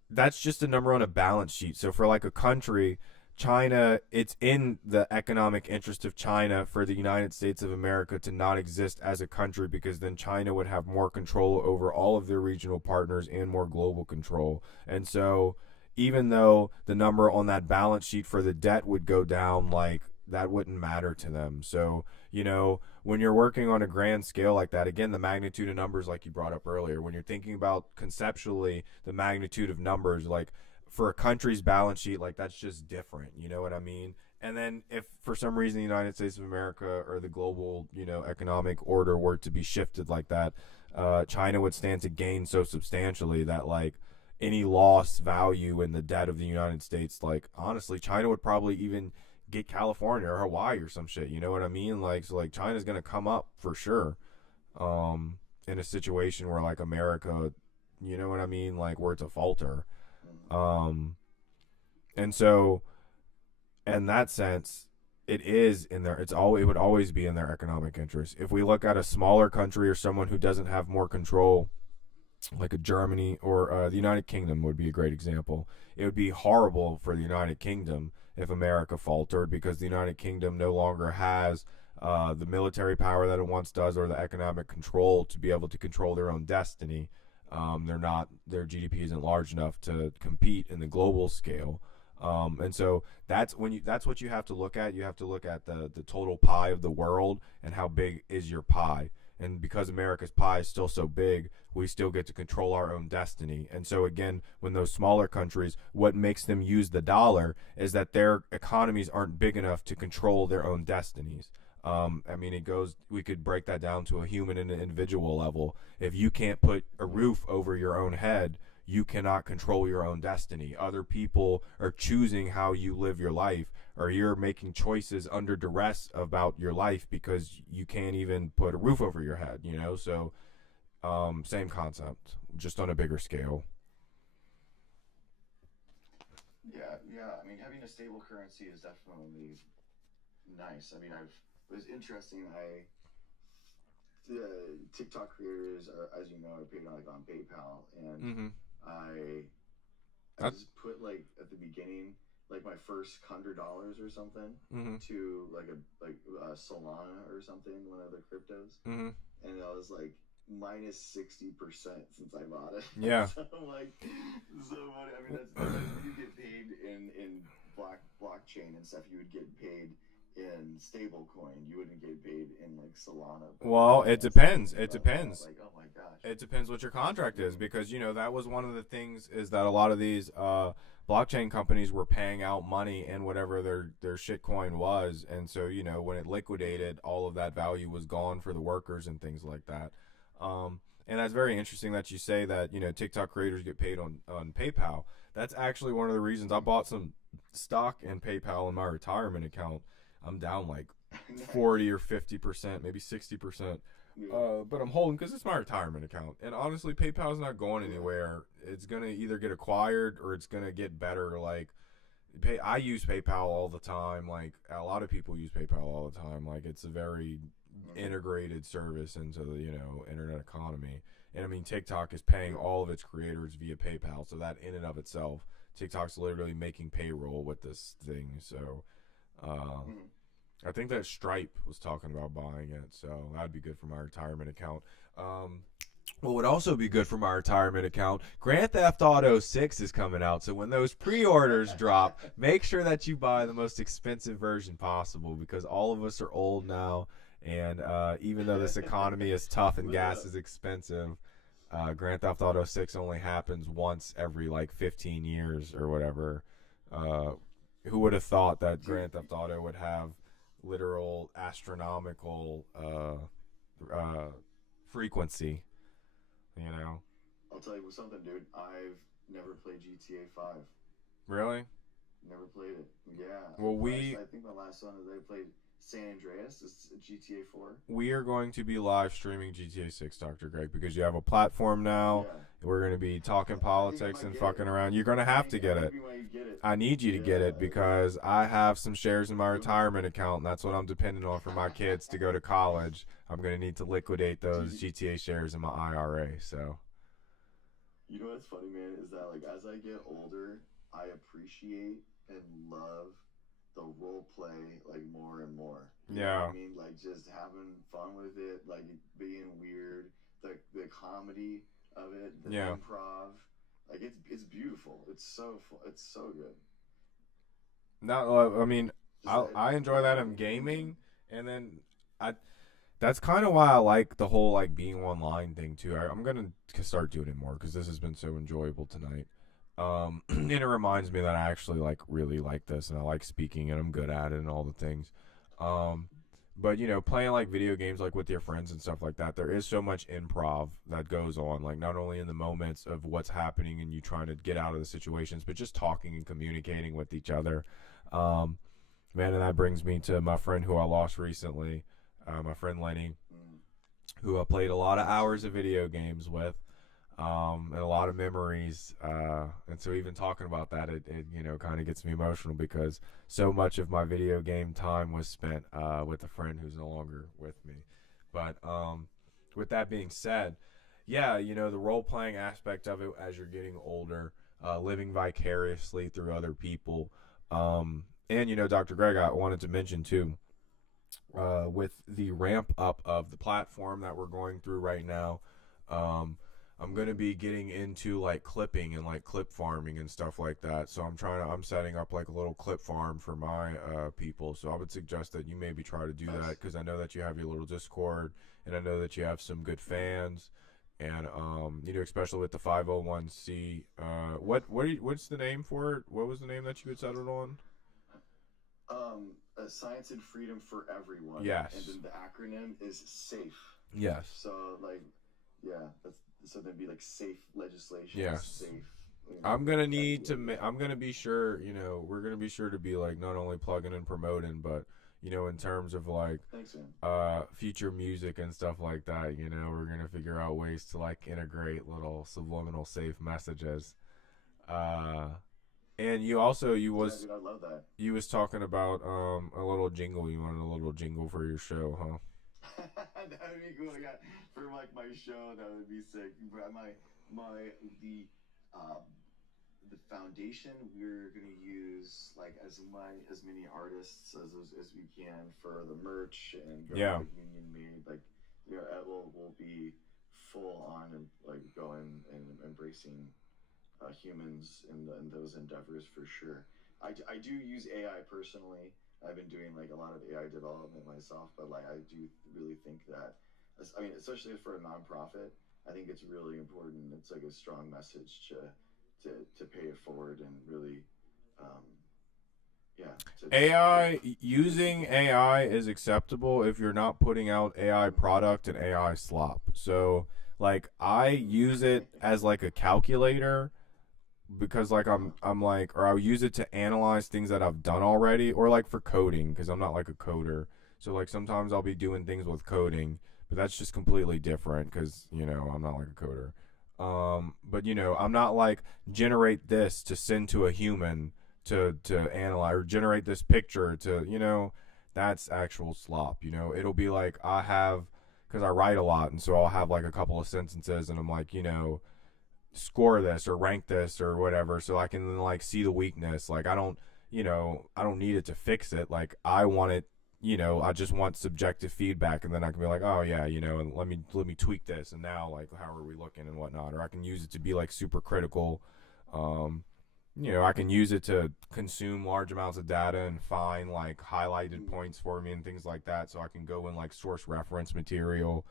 that's just a number on a balance sheet. So for like a country, China, it's in the economic interest of China for the United States of America to not exist as a country because then China would have more control over all of their regional partners and more global control. And so even though the number on that balance sheet for the debt would go down, like that wouldn't matter to them. So, you know, when you're working on a grand scale like that, again, the magnitude of numbers, like you brought up earlier, when you're thinking about conceptually the magnitude of numbers, like for a country's balance sheet, like that's just different. You know what I mean? And then if for some reason the United States of America or the global, you know, economic order were to be shifted like that, China would stand to gain so substantially that like any lost value in the debt of the United States, like honestly, China would probably even get California or Hawaii or some shit. You know what I mean? Like so like China's gonna come up for sure. In a situation where like America, you know what I mean, like where it's a falter. Um and so in that sense, it is in their it would always be in their economic interest. If we look at a smaller country or someone who doesn't have more control, like a Germany or the United Kingdom would be a great example. It would be horrible for the United Kingdom if America faltered because the United Kingdom no longer has the military power that it once does or the economic control to be able to control their own destiny. Their GDP isn't large enough to compete in the global scale. And so that's what you have to look at. You have to look at the total pie of the world and how big is your pie. And because America's pie is still so big, we still get to control our own destiny. And so again, when those smaller countries, what makes them use the dollar is that their economies aren't big enough to control their own destinies. I mean, we could break that down to a human and an individual level. If you can't put a roof over your own head, you cannot control your own destiny. Other people are choosing how you live your life, or you're making choices under duress about your life because you can't even put a roof over your head, you know? So, same concept, just on a bigger scale. Yeah. I mean, having a stable currency is definitely nice. I mean, I've it was interesting. I TikTok creators, are, as you know, are paid on PayPal, and Mm-hmm. I I That, just put like at the beginning like my first $100 or something mm-hmm. to Solana or something, one of the cryptos, Mm-hmm. and I was like minus 60% since I bought it. Yeah. So I'm like, so funny. I mean, that's you get paid in blockchain and stuff. You would get paid in stable coin. You wouldn't get paid in like Solana. But Well, it I was depends. thinking It about that, depends. like, oh my gosh. It depends what your contract is, because that was one of the things, is that a lot of these blockchain companies were paying out money in whatever their shitcoin was, and so when it liquidated, all of that value was gone for the workers and things like that. And that's very interesting that you say that TikTok creators get paid on PayPal. That's actually one of the reasons I bought some stock in PayPal in my retirement account. I'm down like 40 or 50%, maybe 60%. But I'm holding because it's my retirement account. And honestly, PayPal's not going anywhere. It's going to either get acquired or it's going to get better. Like, I use PayPal all the time. Like, a lot of people use PayPal all the time. Like, it's a very integrated service into the, internet economy. And I mean, TikTok is paying all of its creators via PayPal. So that in and of itself, TikTok's literally making payroll with this thing. So, I think that Stripe was talking about buying it, so that'd be good for my retirement account. What would also be good for my retirement account, Grand Theft Auto 6 is coming out, so when those pre-orders drop, make sure that you buy the most expensive version possible, because all of us are old now, and even though this economy is tough and gas is expensive, Grand Theft Auto 6 only happens once every like 15 years or whatever. Who would have thought that Grand Theft Auto would have literal astronomical frequency, I'll tell you something, dude. I've never played GTA 5. Really? Never played it. Yeah. Well, I think my last one is I played San Andreas. It's GTA 4. We are going to be live streaming GTA 6, Dr. Greg, because you have a platform now. Yeah. We're going to be talking politics and fucking around. You're going to have to get it. I need you to get it, because I have some shares in my retirement account, and that's what I'm depending on for my kids to go to college. I'm going to need to liquidate those GTA shares in my IRA, so. You know what's funny, man, is that like as I get older, I appreciate and love the role play like more and more. You know what I mean? Like just having fun with it, like being weird, the comedy of it, the improv. Like it's beautiful. It's so good. No, I mean, I enjoy that in gaming, and then that's kind of why I like the whole like being online thing too. I'm gonna start doing it more because this has been so enjoyable tonight. And it reminds me that I actually like really like this, and I like speaking, and I'm good at it, and all the things. But playing like video games like with your friends and stuff like that, there is so much improv that goes on. Like not only in the moments of what's happening and you trying to get out of the situations, but just talking and communicating with each other. Man, and that brings me to my friend who I lost recently. My friend Lenny, who I played a lot of hours of video games with, and a lot of memories. And so even talking about that, it kind of gets me emotional, because so much of my video game time was spent with a friend who's no longer with me. But with that being said, yeah, the role-playing aspect of it as you're getting older, living vicariously through other people. And, Dr. Greg, I wanted to mention too, with the ramp up of the platform that we're going through right now, I'm going to be getting into like clipping and like clip farming and stuff like that. So I'm setting up like a little clip farm for my people. So I would suggest that you maybe try to do that, because I know that you have your little Discord, and I know that you have some good fans, and especially with the 501c. What's the name for it? What was the name that you had settled on? Science and Freedom for Everyone. Yes. And then the acronym is SAFE. Yes. So like, yeah, so there'd be like safe legislation. Yes. Safe. I'm gonna need to. I'm gonna be sure. We're gonna be sure to be like not only plugging and promoting, but in terms of like Thanks, man. future music and stuff like that. We're gonna figure out ways to like integrate little subliminal safe messages. And you was Yeah, dude, I love that. you was talking about a little jingle. You wanted a little jingle for your show, huh? That would be cool. Yeah, for like my show, that would be sick. But my uh the foundation, we're gonna use like as many artists as we can for the merch and go Yeah. like union made. Like, you know, will be full on and like going and embracing humans in those endeavors for sure. I do use AI personally. I've been doing like a lot of AI development myself, but like I do really think that, I mean, especially for a nonprofit, I think it's really important. It's like a strong message to pay it forward and really, um, yeah, AI using AI is acceptable if you're not putting out AI product and AI slop. So like I use it as like a calculator because like I'm like or I'll use it to analyze things that I've done already or like for coding because I'm not like a coder. So like sometimes I'll be doing things with coding, but that's just completely different cuz you know, I'm not like a coder. But you know, I'm not like generate this to send to a human to analyze or generate this picture to, you know, that's actual slop, you know. It'll be like I have cuz I write a lot and so I'll have like a couple of sentences and I'm like, you know, score this or rank this or whatever so I can like see the weakness. Like I don't, you know, I don't need it to fix it. Like I want it, you know, I just want subjective feedback and then I can be like, oh yeah, you know, and let me tweak this and now like how are we looking and whatnot. Or I can use it to be like super critical. Um, you know, I can use it to consume large amounts of data and find like highlighted points for me and things like that so I can go in like source reference material.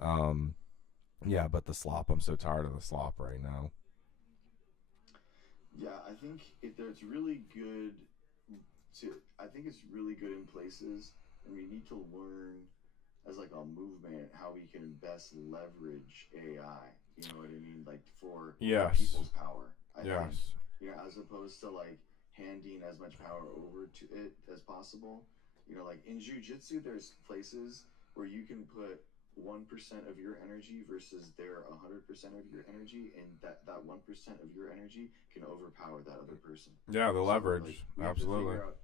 Um, yeah, but the slop, I'm so tired of the slop right now. Yeah, I think it's really good I think it's really good in places, and we need to learn as like a movement how we can best leverage AI. You know what I mean? Like for Yes. people's power. I think, Yes. you know, as opposed to like handing as much power over to it as possible. You know, like in jujitsu, there's places where you can put 1% of your energy versus their 100% of your energy, and that 1% of your energy can overpower that other person. Yeah, the So like leverage. we have to Absolutely. figure out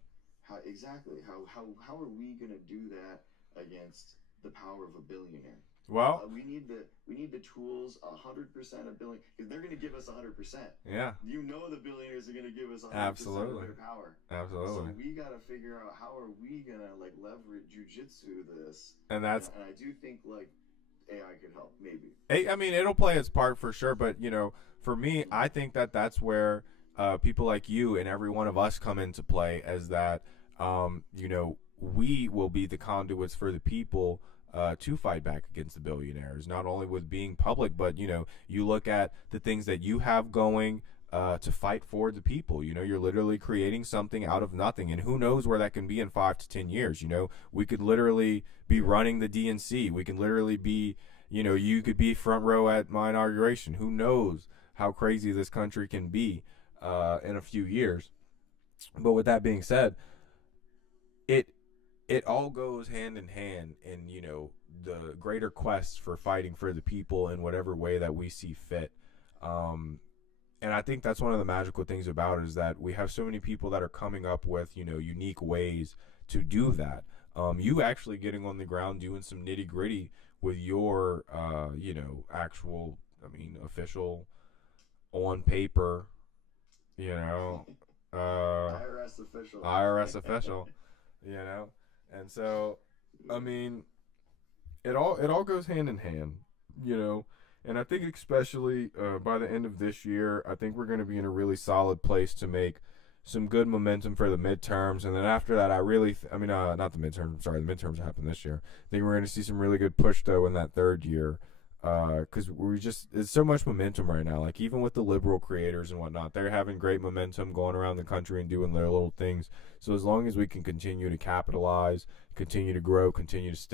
how exactly how are we gonna do that against the power of a billionaire? Well, We need the tools 100% of billion because they're gonna give us 100%. yeah, You know the billionaires are gonna give us 100% of absolutely. their power. So Absolutely. we gotta figure out how are we gonna like leverage jujitsu this, And that's and I do think like AI could help maybe. I mean, it'll play its part for sure, but you know, for me, I think that that's where people like you and every one of us come into play as that you know, we will be the conduits for the people to fight back against the billionaires, not only with being public, but you know, you look at the things that you have going to fight for the people. You know, you're literally creating something out of nothing, and who knows where that can be in 5 to 10 years. You know, we could literally be running the DNC. We can literally be, you know, you could be front row at my inauguration. Who knows how crazy this country can be in a few years. But with that being said, it it all goes hand in hand in, you know, the greater quest for fighting for the people in whatever way that we see fit. Um, and I think that's one of the magical things about it is that we have so many people that are coming up with, you know, unique ways to do that. You actually getting on the ground doing some nitty gritty with your you know, actual, I mean, official on paper, you know, uh IRS official. IRS official, you know. And so I mean, it all goes hand in hand, you know. And I think especially by the end of this year, I think we're going to be in a really solid place to make some good momentum for the midterms, and then after that, I really, I mean, not the midterms. I'm sorry, the midterms happen this year. I think we're going to see some really good push though in that third year, because we just there's so much momentum right now. Like even with the liberal creators and whatnot, they're having great momentum going around the country and doing their little things. So as long as we can continue to capitalize, continue to grow, continue to stay